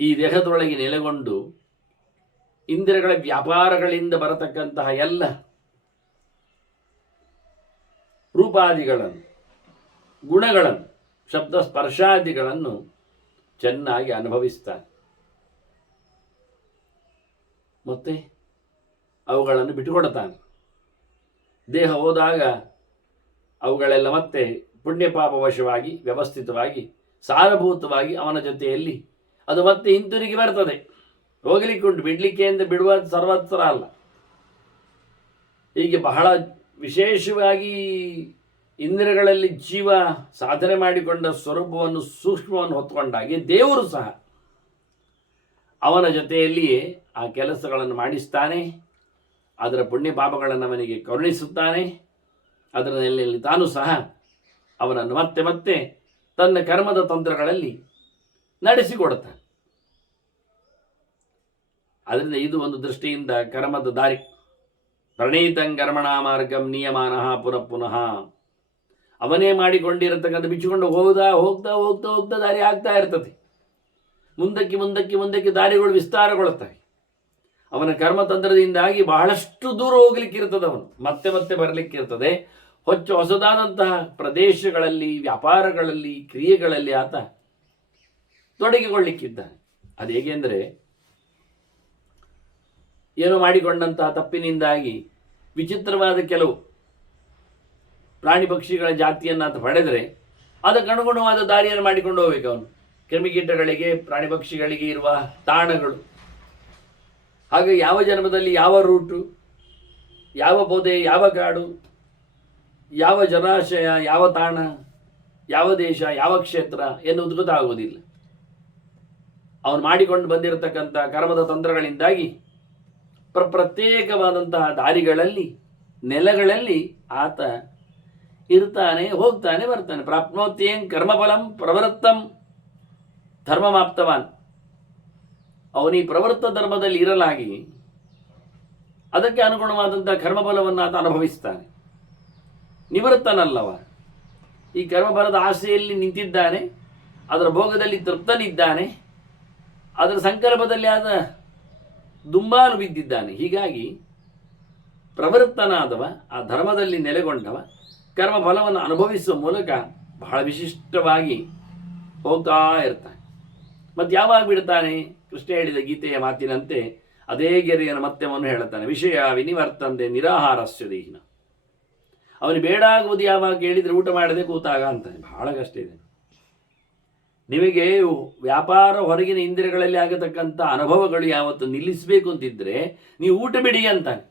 ಈ ದೇಹದೊಳಗೆ ನೆಲೆಗೊಂಡು ಇಂದ್ರಿಯಗಳ ವ್ಯಾಪಾರಗಳಿಂದ ಬರತಕ್ಕಂತಹ ಎಲ್ಲ ರೂಪಾದಿಗಳನ್ನು, ಗುಣಗಳನ್ನು, ಶಬ್ದ ಸ್ಪರ್ಶಾದಿಗಳನ್ನು ಚೆನ್ನಾಗಿ ಅನುಭವಿಸ್ತಾನೆ. ಮತ್ತೆ ಅವುಗಳನ್ನು ಬಿಟ್ಟುಕೊಡ್ತಾನೆ. ದೇಹ ಹೋದಾಗ ಅವುಗಳೆಲ್ಲ ಮತ್ತೆ ಪುಣ್ಯಪಾಪವಶವಾಗಿ ವ್ಯವಸ್ಥಿತವಾಗಿ ಸಾರಭೂತವಾಗಿ ಅವನ ಜೊತೆಯಲ್ಲಿ ಅದು ಮತ್ತೆ ಹಿಂತಿರುಗಿ ಬರ್ತದೆ. ಹೋಗಲಿಕ್ಕೆ ಉಂಟು, ಬಿಡಲಿಕ್ಕೆ ಅಂತ ಬಿಡುವ ಸರ್ವತ್ರ ಅಲ್ಲ. ಹೀಗೆ ಬಹಳ ವಿಶೇಷವಾಗಿ ಇಂದ್ರಿಯಗಳಲ್ಲಿ ಜೀವ ಸಾಧನೆ ಮಾಡಿಕೊಂಡ ಸ್ವರೂಪವನ್ನು, ಸೂಕ್ಷ್ಮವನ್ನು ಹೊತ್ತುಕೊಂಡಾಗೆ ದೇವರು ಸಹ ಅವನ ಜೊತೆಯಲ್ಲಿಯೇ ಆ ಕೆಲಸಗಳನ್ನು ಮಾಡಿಸ್ತಾನೆ. ಅದರ ಪುಣ್ಯ ಪಾಪಗಳನ್ನು ಅವನಿಗೆ ಕರುಣಿಸುತ್ತಾನೆ. ಅದರ ನೆಲೆಯಲ್ಲಿ ತಾನು ಸಹ ಅವನನ್ನು ಮತ್ತೆ ಮತ್ತೆ ತನ್ನ ಕರ್ಮದ ತಂತ್ರಗಳಲ್ಲಿ ನಡೆಸಿಕೊಡುತ್ತಾನೆ. ಅದರಿಂದ ಇದು ಒಂದು ದೃಷ್ಟಿಯಿಂದ ಕರ್ಮದ ದಾರಿ. ಪ್ರಣೀತಂ ಕರ್ಮಣ ಮಾರ್ಗಂ ನಿಯಮಾನಃ ಪುನಃ ಪುನಃ. ಅವನೇ ಮಾಡಿಕೊಂಡಿರತಕ್ಕಂಥ ಬಿಚ್ಚಿಕೊಂಡು ಹೋಗ್ತಾ ಹೋಗ್ತಾ ಹೋಗ್ತಾ ಹೋಗ್ತಾ ದಾರಿ ಆಗ್ತಾ ಇರ್ತದೆ. ಮುಂದಕ್ಕೆ ಮುಂದಕ್ಕೆ ಮುಂದಕ್ಕೆ ದಾರಿಗಳು ವಿಸ್ತಾರಗೊಳ್ಳುತ್ತವೆ. ಅವನ ಕರ್ಮತಂತ್ರದಿಂದಾಗಿ ಬಹಳಷ್ಟು ದೂರ ಹೋಗ್ಲಿಕ್ಕಿರ್ತದೆ. ಅವನು ಮತ್ತೆ ಮತ್ತೆ ಬರಲಿಕ್ಕಿರ್ತದೆ. ಹೊಸದಾದಂತಹ ಪ್ರದೇಶಗಳಲ್ಲಿ, ವ್ಯಾಪಾರಗಳಲ್ಲಿ, ಕ್ರಿಯೆಗಳಲ್ಲಿ ಆತ ತೊಡಗಿಕೊಳ್ಳಿಕ್ಕಿದ್ದಾನೆ. ಅದು ಹೇಗೆ ಅಂದರೆ, ಏನೋ ಮಾಡಿಕೊಂಡಂತಹ ತಪ್ಪಿನಿಂದಾಗಿ ವಿಚಿತ್ರವಾದ ಕೆಲವು ಪ್ರಾಣಿ ಪಕ್ಷಿಗಳ ಜಾತಿಯನ್ನು ಆತ ಪಡೆದರೆ ಅದಕ್ಕನುಗುಣವಾದ ದಾರಿಯನ್ನು ಮಾಡಿಕೊಂಡು ಹೋಗ್ಬೇಕು. ಅವನು ಕ್ರಿಮಿಕೀಟಗಳಿಗೆ, ಪ್ರಾಣಿ ಪಕ್ಷಿಗಳಿಗೆ ಇರುವ ತಾಣಗಳು, ಹಾಗೆ ಯಾವ ಜನ್ಮದಲ್ಲಿ ಯಾವ ರೂಟು, ಯಾವ ಪೊದೆ, ಯಾವ ಕಾಡು, ಯಾವ ಜಲಾಶಯ, ಯಾವ ತಾಣ, ಯಾವ ದೇಶ, ಯಾವ ಕ್ಷೇತ್ರ ಎನ್ನುವುದು ಗೊತ್ತಾಗುವುದಿಲ್ಲ. ಅವನು ಮಾಡಿಕೊಂಡು ಬಂದಿರತಕ್ಕಂಥ ಕರ್ಮದ ತಂತ್ರಗಳಿಂದಾಗಿ ಪ್ರತ್ಯೇಕವಾದಂತಹ ದಾರಿಗಳಲ್ಲಿ, ನೆಲೆಗಳಲ್ಲಿ ಆತ ಇರ್ತಾನೆ, ಹೋಗ್ತಾನೆ, ಬರ್ತಾನೆ. ಪ್ರಾಪ್ನೋತ್ಯೇಂ ಕರ್ಮಫಲಂ ಪ್ರವೃತ್ತಂ ಧರ್ಮಮಾಪ್ತವಾನ್. ಅವನೀ ಪ್ರವೃತ್ತ ಧರ್ಮದಲ್ಲಿ ಇರಲಾಗಿ ಅದಕ್ಕೆ ಅನುಗುಣವಾದಂತಹ ಕರ್ಮಫಲವನ್ನು ಆತ ಅನುಭವಿಸ್ತಾನೆ. ನಿವೃತ್ತನಲ್ಲವ. ಈ ಕರ್ಮಫಲದ ಆಸೆಯಲ್ಲಿ ನಿಂತಿದ್ದಾನೆ, ಅದರ ಭೋಗದಲ್ಲಿ ತೃಪ್ತನಿದ್ದಾನೆ, ಅದರ ಸಂಕಲ್ಪದಲ್ಲಿ ಆದ ದುಂಬಾಲು ಬಿದ್ದಿದ್ದಾನೆ. ಹೀಗಾಗಿ ಪ್ರವೃತ್ತನಾದವ, ಆ ಧರ್ಮದಲ್ಲಿ ನೆಲೆಗೊಂಡವ, ಕರ್ಮಫಲವನ್ನು ಅನುಭವಿಸುವ ಮೂಲಕ ಬಹಳ ವಿಶಿಷ್ಟವಾಗಿ ಹೋಗ್ತಾ ಇರ್ತಾನೆ. ಮತ್ತು ಯಾವಾಗ ಬಿಡ್ತಾನೆ? ಕೃಷ್ಣ ಹೇಳಿದ ಗೀತೆಯ ಮಾತಿನಂತೆ ಅದೇ ಗೆರೆಯನ್ನು ಮತ್ತೆ ಅವನು ಹೇಳುತ್ತಾನೆ. ವಿಷಯ ವಿನಿವರ್ತಂತೆ ನಿರಾಹಾರಸ್ಯ ದೇಹಿನ. ಅವನು ಬೇಡ ಆಗುವುದು ಯಾವಾಗ ಹೇಳಿದರೆ ಊಟ ಮಾಡದೆ ಕೂತಾಗ ಅಂತಾನೆ. ಬಹಳ ಕಷ್ಟ ಇದೆ. ನಿಮಗೆ ವ್ಯಾಪಾರ ಹೊರಗಿನ ಇಂದ್ರಿಯಗಳಲ್ಲಿ ಆಗತಕ್ಕಂಥ ಅನುಭವಗಳು ಯಾವತ್ತು ನಿಲ್ಲಿಸಬೇಕು ಅಂತಿದ್ರೆ ನೀವು ಊಟ ಬಿಡಿ ಅಂತಾನೆ.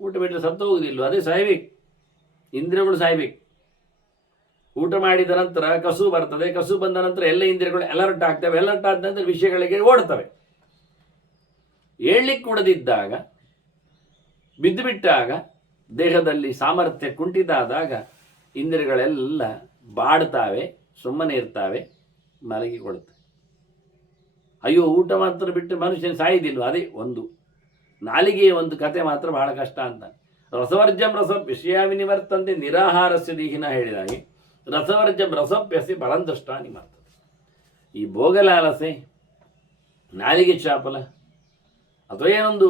ಊಟ ಬಿಟ್ಟರೆ ಸತ್ತು ಹೋಗುವುದಿಲ್ಲ, ಅದೇ ಸಾಯ್ಬೇಕು. ಇಂದ್ರಿಯಗಳು ಸಾಯ್ಬೇಕು. ಊಟ ಮಾಡಿದ ನಂತರ ಕಸು ಬರ್ತದೆ. ಕಸು ಬಂದ ನಂತರ ಎಲ್ಲ ಇಂದ್ರಿಯಗಳು ಅಲರ್ಟ್ ಆಗ್ತವೆ. ಅಲರ್ಟ್ ಆದ ನಂತರ ವಿಷಯಗಳಿಗೆ ಓಡ್ತವೆ. ಏಳ್ಲಿಕ್ಕೆ ಕೊಡದಿದ್ದಾಗ, ಬಿದ್ದು ಬಿಟ್ಟಾಗ, ದೇಹದಲ್ಲಿ ಸಾಮರ್ಥ್ಯ ಕುಂಠಿತಾದಾಗ ಇಂದ್ರಿಯಗಳೆಲ್ಲ ಬಾಡ್ತಾವೆ, ಸುಮ್ಮನೆ ಇರ್ತಾವೆ, ಮಲಗಿಕೊಳ್ತವೆ. ಅಯ್ಯೋ, ಊಟ ಮಾತ್ರ ಬಿಟ್ಟು ಮನುಷ್ಯನ ಸಾಯುವುದಿಲ್ವ? ಅದೇ ಒಂದು ನಾಲಿಗೆಯ ಒಂದು ಕತೆ ಮಾತ್ರ ಬಹಳ ಕಷ್ಟ ಅಂತ. ರಸವರ್ಜಂ ರಸ ವಿಷಯ ವಿನಿವರ್ತಂತೆ ನಿರಾಹಾರಸ್ಯ ದೇಹಿನ ಹೇಳಿದಾಗೆ ರಸವರ್ಜಂ ರಸಪ್ಯಸಿ ಪರಂದೃಷ್ಟ ನಿಮರ್ತದೆ. ಈ ಭೋಗಲಾಲಸೆ, ನಾಲಿಗೆ ಚಾಪಲ, ಅಥವಾ ಏನೊಂದು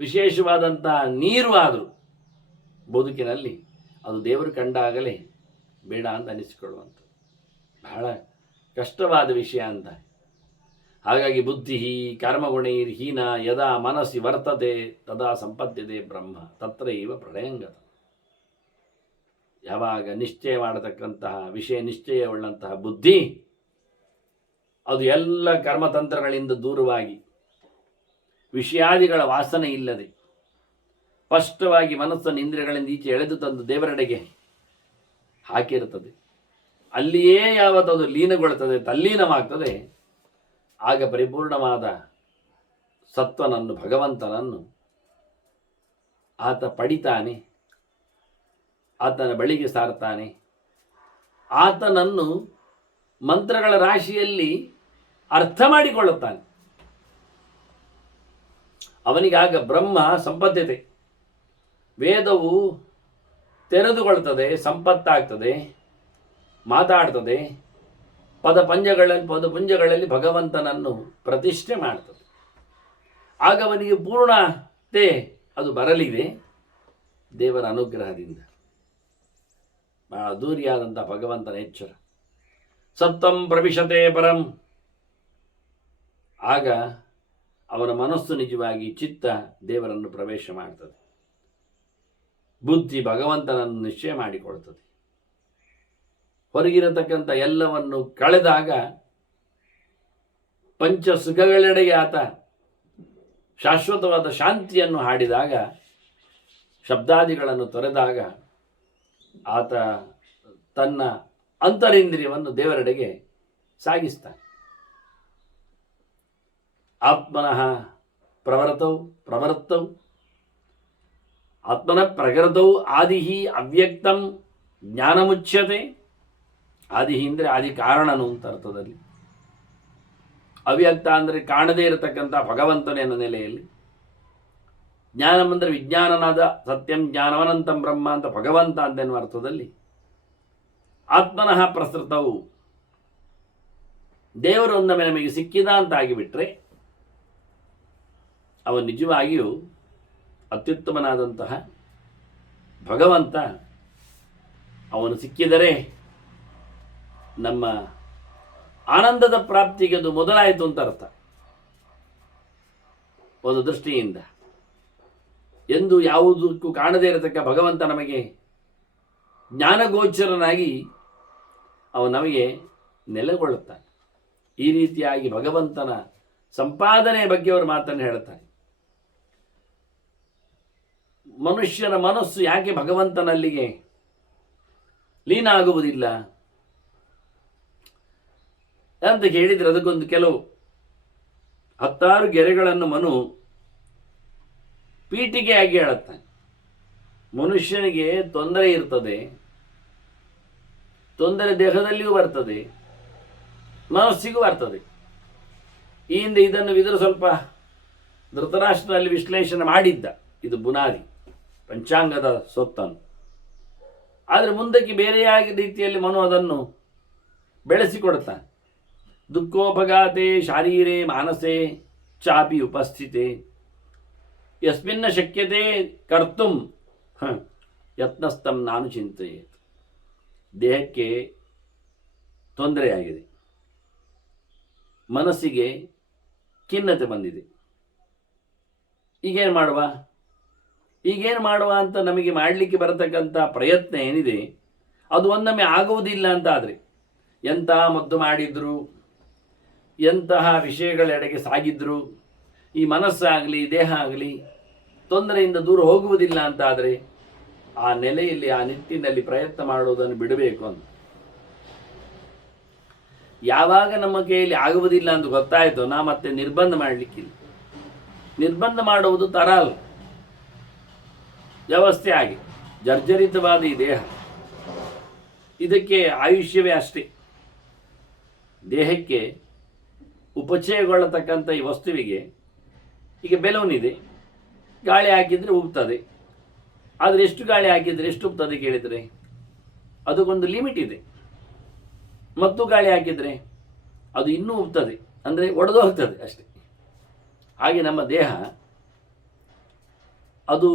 ವಿಶೇಷವಾದಂತಹ ನೀರು ಆದರೂ ಬದುಕಿನಲ್ಲಿ ಅದು ದೇವರು ಕಂಡಾಗಲೇ ಬೇಡ ಅಂತ ಅನಿಸಿಕೊಳ್ಳುವಂಥದ್ದು. ಬಹಳ ಕಷ್ಟವಾದ ವಿಷಯ ಅಂತ. ಹಾಗಾಗಿ ಬುದ್ಧಿ ಕರ್ಮಗುಣೈರ್ಹೀನ ಯದಾ ಮನಸ್ಸಿ ವರ್ತತೆ ತದಾ ಸಂಪದ್ಯತೆ ಬ್ರಹ್ಮ ತತ್ರೈವ ಪ್ರಳಯಂಗತ. ಯಾವಾಗ ನಿಶ್ಚಯ ಮಾಡತಕ್ಕಂತಹ ವಿಷಯ ನಿಶ್ಚಯವುಳ್ಳಂತಹ ಬುದ್ಧಿ ಅದು ಎಲ್ಲ ಕರ್ಮತಂತ್ರಗಳಿಂದ ದೂರವಾಗಿ, ವಿಷಯಾದಿಗಳ ವಾಸನೆ ಇಲ್ಲದೆ ಸ್ಪಷ್ಟವಾಗಿ ಮನಸ್ಸನ್ನು ಇಂದ್ರಿಯಗಳಿಂದ ಈಚೆ ಎಳೆದು ತಂದು ದೇವರೆಡೆಗೆ ಹಾಕಿರುತ್ತದೆ. ಅಲ್ಲಿಯೇ ಯಾವತ್ತದು ಲೀನಗೊಳ್ಳುತ್ತದೆ, ತಲ್ಲೀನವಾಗ್ತದೆ, ಆಗ ಪರಿಪೂರ್ಣವಾದ ಸತ್ವನನ್ನು, ಭಗವಂತನನ್ನು ಆತ ಪಡಿತಾನೆ, ಆತನ ಬಳಿಗೆ ಸಾರ್ತಾನೆ. ಆತನನ್ನು ಮಂತ್ರಗಳ ರಾಶಿಯಲ್ಲಿ ಅರ್ಥ ಮಾಡಿಕೊಳ್ಳುತ್ತಾನೆ. ಅವನಿಗಾಗ ಬ್ರಹ್ಮ ಸಂಪದ್ಯತೆ, ವೇದವು ತೆರೆದುಕೊಳ್ತದೆ, ಸಂಪತ್ತಾಗ್ತದೆ, ಮಾತಾಡ್ತದೆ, ಪದಪುಂಜಗಳಲ್ಲಿ ಭಗವಂತನನ್ನು ಪ್ರತಿಷ್ಠೆ ಮಾಡ್ತದೆ. ಆಗ ಅವನಿಗೆ ಪೂರ್ಣತೆ ಅದು ಬರಲಿದೆ ದೇವರ ಅನುಗ್ರಹದಿಂದ. ಬಹಳ ಅದ್ದೂರಿಯಾದಂಥ ಭಗವಂತನ ಎಚ್ಚರ. ಸತ್ವಂ ಪ್ರವಿಶತೆ ಪರಂ. ಆಗ ಅವನ ಮನಸ್ಸು ನಿಜವಾಗಿ ಚಿತ್ತ ದೇವರನ್ನು ಪ್ರವೇಶ ಮಾಡ್ತದೆ. ಬುದ್ಧಿ ಭಗವಂತನನ್ನು ನಿಶ್ಚಯ ಮಾಡಿಕೊಳ್ತದೆ. ಹೊರಗಿರತಕ್ಕಂಥ ಎಲ್ಲವನ್ನು ಕಳೆದಾಗ ಪಂಚ ಸುಖಗಳೆಡೆಗೆ ಆತ ಶಾಶ್ವತವಾದ ಶಾಂತಿಯನ್ನು ಹಾಡಿದಾಗ, ಶಬ್ದಾದಿಗಳನ್ನು ತೊರೆದಾಗ ಆತ ತನ್ನ ಅಂತರಿಂದ್ರಿಯವನ್ನು ದೇವರೆಡೆಗೆ ಸಾಗಿಸ್ತಾನೆ. ಆತ್ಮನಃ ಪ್ರವರ್ತೌ ಆತ್ಮನ ಪ್ರಕೃತೌ ಆದಿಹಿ ಅವ್ಯಕ್ತಂ ಜ್ಞಾನಮುಚ್ಯತೆ. ಆದಿಹಿ ಅಂದರೆ ಆದಿ ಕಾರಣನು ಅಂತ ಅರ್ಥದಲ್ಲಿ. ಅವ್ಯಕ್ತ ಅಂದರೆ ಕಾಣದೇ ಇರತಕ್ಕಂಥ ಭಗವಂತನ ನೆಲೆಯಲ್ಲಿ. ಜ್ಞಾನಂ ಅಂದರೆ ವಿಜ್ಞಾನನಾದ ಸತ್ಯಂ ಜ್ಞಾನವನಂತಂ ಬ್ರಹ್ಮ ಅಂತ ಭಗವಂತ ಅಂತೆನ್ನುವ ಅರ್ಥದಲ್ಲಿ. ಆತ್ಮನಃ ಪ್ರಸೃತವು ದೇವರು ಒಮ್ಮೆ ನಮಗೆ ಸಿಕ್ಕಿದ ಅಂತ ಆಗಿಬಿಟ್ರೆ ಅವನು ನಿಜವಾಗಿಯೂ ಅತ್ಯುತ್ತಮನಾದಂತಹ ಭಗವಂತ. ಅವನು ಸಿಕ್ಕಿದರೆ ನಮ್ಮ ಆನಂದದ ಪ್ರಾಪ್ತಿಗೆ ಅದು ಮೊದಲಾಯಿತು ಅಂತ ಅರ್ಥ. ಒಂದು ದೃಷ್ಟಿಯಿಂದ ಎಂದು ಯಾವುದಕ್ಕೂ ಕಾಣದೇ ಇರತಕ್ಕ ಭಗವಂತ ನಮಗೆ ಜ್ಞಾನಗೋಚರನಾಗಿ ಅವನು ನಮಗೆ ನೆಲೆಗೊಳ್ಳುತ್ತಾನೆ. ಈ ರೀತಿಯಾಗಿ ಭಗವಂತನ ಸಂಪಾದನೆ ಬಗ್ಗೆ ಅವರು ಮಾತನ್ನು ಹೇಳ್ತಾರೆ. ಮನುಷ್ಯನ ಮನಸ್ಸು ಯಾಕೆ ಭಗವಂತನಲ್ಲಿಗೆ ಲೀನ ಆಗುವುದಿಲ್ಲ ಅಂತ ಕೇಳಿದರೆ ಅದಕ್ಕೊಂದು ಕೆಲವು 10 ಗೆರೆಗಳನ್ನು ಮನು ಪೀಠಿಗೆಯಾಗಿ ಹೇಳುತ್ತಾನೆ. ಮನುಷ್ಯನಿಗೆ ತೊಂದರೆ ಇರ್ತದೆ, ತೊಂದರೆ ದೇಹದಲ್ಲಿಯೂ ಬರ್ತದೆ, ಮನಸ್ಸಿಗೂ ಬರ್ತದೆ. ಈ ಹಿಂದೆ ಇದನ್ನು ಸ್ವಲ್ಪ ಧೃತರಾಷ್ಟ್ರದಲ್ಲಿ ವಿಶ್ಲೇಷಣೆ ಮಾಡಿದ್ದ. ಇದು ಬುನಾದಿ ಪಂಚಾಂಗದ ಸೊತ್ತನ್ನು. ಆದರೆ ಮುಂದಕ್ಕೆ ಬೇರೆಯಾಗಿ ರೀತಿಯಲ್ಲಿ ಮನು ಅದನ್ನು ಬೆಳೆಸಿಕೊಡ್ತಾನೆ. ದುಃಖೋಪಘಾತೆ ಶಾರೀರೇ ಮಾನಸೇ ಚಾಪಿ ಉಪಸ್ಥಿತೆ ಯಸ್ಮಿನ್ನ ಶಕ್ಯತೆ ಕರ್ತುಂ ಯತ್ನಸ್ತಂ ನಾನು ಚಿಂತೆಯೇತ್. ದೇಹಕ್ಕೆ ತೊಂದರೆಯಾಗಿದೆ, ಮನಸ್ಸಿಗೆ ಖಿನ್ನತೆ ಬಂದಿದೆ. ಈಗೇನು ಮಾಡುವ ಅಂತ ನಮಗೆ ಮಾಡಲಿಕ್ಕೆ ಬರತಕ್ಕಂಥ ಪ್ರಯತ್ನ ಏನಿದೆ ಅದು ಒಂದೊಮ್ಮೆ ಆಗುವುದಿಲ್ಲ ಅಂತ ಆದರೆ ಎಂತಹ ಮದ್ದು ಮಾಡಿದ್ರು, ಎಂತಹ ವಿಷಯಗಳೆಡೆಗೆ ಸಾಗಿದ್ರು, ಈ ಮನಸ್ಸಾಗಲಿ ದೇಹ ಆಗಲಿ ತೊಂದರೆಯಿಂದ ದೂರ ಹೋಗುವುದಿಲ್ಲ ಅಂತ ಆದರೆ ಆ ನೆಲೆಯಲ್ಲಿ ಆ ನಿಟ್ಟಿನಲ್ಲಿ ಪ್ರಯತ್ನ ಮಾಡುವುದನ್ನು ಬಿಡಬೇಕು ಅಂತ. ಯಾವಾಗ ನಮ್ಮ ಕೈಯಲ್ಲಿ ಆಗುವುದಿಲ್ಲ ಅಂತ ಗೊತ್ತಾಯಿತು, ನಾ ಮತ್ತೆ ನಿರ್ಬಂಧ ಮಾಡಲಿಕ್ಕಿಲ್ಲ. ನಿರ್ಬಂಧ ಮಾಡುವುದು ತರ ಅಲ್ಲ, ವ್ಯವಸ್ಥೆ ಆಗಿ ಜರ್ಜರಿತವಾದ ಈ ದೇಹ, ಇದಕ್ಕೆ ಆಯುಷ್ಯವೇ ಅಷ್ಟೇ. ದೇಹಕ್ಕೆ ಉಪಚಯಗೊಳ್ಳತಕ್ಕಂಥ ಈ ವಸ್ತುವಿಗೆ ಈಗ ಬೆಲೂನ್ ಇದೆ, ಗಾಳಿ ಹಾಕಿದರೆ ಉಬ್ತದೆ. ಆದರೆ ಎಷ್ಟು ಗಾಳಿ ಹಾಕಿದರೆ ಎಷ್ಟು ಉಬ್ತದೆ ಕೇಳಿದರೆ ಅದಕ್ಕೊಂದು ಲಿಮಿಟ್ ಇದೆ. ಮತ್ತು ಗಾಳಿ ಹಾಕಿದರೆ ಅದು ಇನ್ನೂ ಉಬ್ತದೆ, ಅಂದರೆ ಒಡೆದು ಹೋಗ್ತದೆ ಅಷ್ಟೇ. ಹಾಗೆ ನಮ್ಮ ದೇಹ ಅದು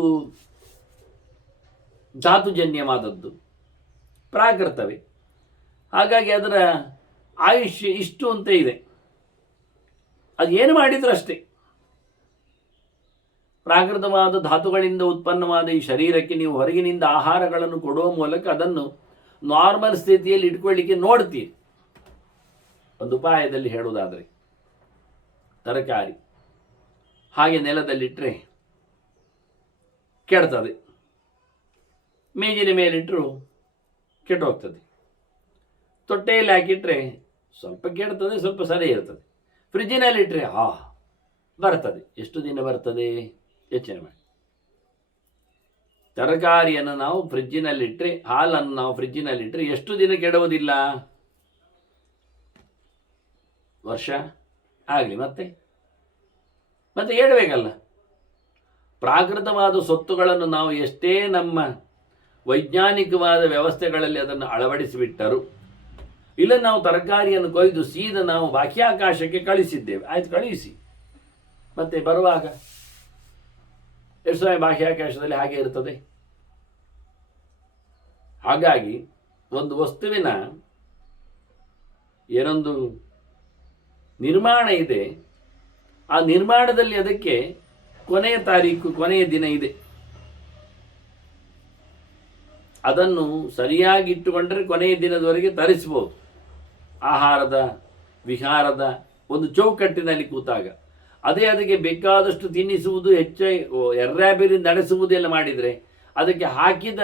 ಧಾತುಜನ್ಯವಾದದ್ದು, ಪ್ರಾಕೃತವೇ. ಹಾಗಾಗಿ ಅದರ ಆಯುಷ್ಯ ಇಷ್ಟು ಅಂತ ಇದೆ. ಅದು ಏನು ಮಾಡಿದರೂ ಅಷ್ಟೇ. ಪ್ರಾಕೃತವಾದ ಧಾತುಗಳಿಂದ ಉತ್ಪನ್ನವಾದ ಈ ಶರೀರಕ್ಕೆ ನೀವು ಹೊರಗಿನಿಂದ ಆಹಾರಗಳನ್ನು ಕೊಡುವ ಮೂಲಕ ಅದನ್ನು ನಾರ್ಮಲ್ ಸ್ಥಿತಿಯಲ್ಲಿ ಇಟ್ಕೊಳ್ಳಿಕ್ಕೆ ನೋಡ್ತೀರಿ. ಒಂದು ಉಪಾಯದಲ್ಲಿ ಹೇಳುವುದಾದರೆ ತರಕಾರಿ ಹಾಗೆ ನೆಲದಲ್ಲಿಟ್ಟರೆ ಕೆಡ್ತದೆ, ಮೇಜಿನ ಮೇಲಿಟ್ಟರು ಕೆಟ್ಟೋಗ್ತದೆ. ತೊಟ್ಟೆಯಲ್ಲಿ ಹಾಕಿಟ್ರೆ ಸ್ವಲ್ಪ ಕೆಡ್ತದೆ, ಸ್ವಲ್ಪ ಸರಿ ಇರ್ತದೆ. ಫ್ರಿಜ್ಜಿನಲ್ಲಿಟ್ಟರೆ ಬರ್ತದೆ. ಎಷ್ಟು ದಿನ ಬರ್ತದೆ ಯೋಚನೆ ಮಾಡಿ. ತರಕಾರಿಯನ್ನು ನಾವು ಫ್ರಿಜ್ಜಿನಲ್ಲಿಟ್ಟರೆ, ಹಾಲನ್ನು ನಾವು ಫ್ರಿಜ್ಜಿನಲ್ಲಿಟ್ಟರೆ ಎಷ್ಟು ದಿನ ಕೆಡುವುದಿಲ್ಲ? ವರ್ಷ ಆಗಲಿ. ಮತ್ತೆ ಹೇಳಬೇಕಲ್ಲ, ಪ್ರಾಕೃತವಾದ ಸೊತ್ತುಗಳನ್ನು ನಾವು ಎಷ್ಟೇ ನಮ್ಮ ವೈಜ್ಞಾನಿಕವಾದ ವ್ಯವಸ್ಥೆಗಳಲ್ಲಿ ಅದನ್ನು ಅಳವಡಿಸಿಬಿಟ್ಟರು ಇಲ್ಲ ನಾವು ತರಕಾರಿಯನ್ನು ಕೊಯ್ದು ಸೀದಾ ನಾವು ಬಾಹ್ಯಾಕಾಶಕ್ಕೆ ಕಳಿಸಿದ್ದೇವೆ, ಆಯ್ತು ಕಳಿಸಿ, ಮತ್ತೆ ಬರುವಾಗ ಎಷ್ಟು ಸಮಯ ಬಾಹ್ಯಾಕಾಶದಲ್ಲಿ ಹಾಗೆ ಇರ್ತದೆ. ಹಾಗಾಗಿ ಒಂದು ವಸ್ತುವಿನ ಏನೊಂದು ನಿರ್ಮಾಣ ಇದೆ, ಆ ನಿರ್ಮಾಣದಲ್ಲಿ ಅದಕ್ಕೆ ಕೊನೆಯ ತಾರೀಕು, ಕೊನೆಯ ದಿನ ಇದೆ. ಅದನ್ನು ಸರಿಯಾಗಿ ಇಟ್ಟುಕೊಂಡ್ರೆ ಕೊನೆಯ ದಿನದವರೆಗೆ ತರಿಸ್ಬೋದು. ಆಹಾರದ ವಿಹಾರದ ಒಂದು ಚೌಕಟ್ಟಿನಲ್ಲಿ ಕೂತಾಗ ಅದೇ ಅದಕ್ಕೆ ಬೇಕಾದಷ್ಟು ತಿನ್ನಿಸುವುದು, ಎರ್ರಾಬಿರಿ ನಡೆಸುವುದೆಲ್ಲ ಮಾಡಿದರೆ ಅದಕ್ಕೆ ಹಾಕಿದ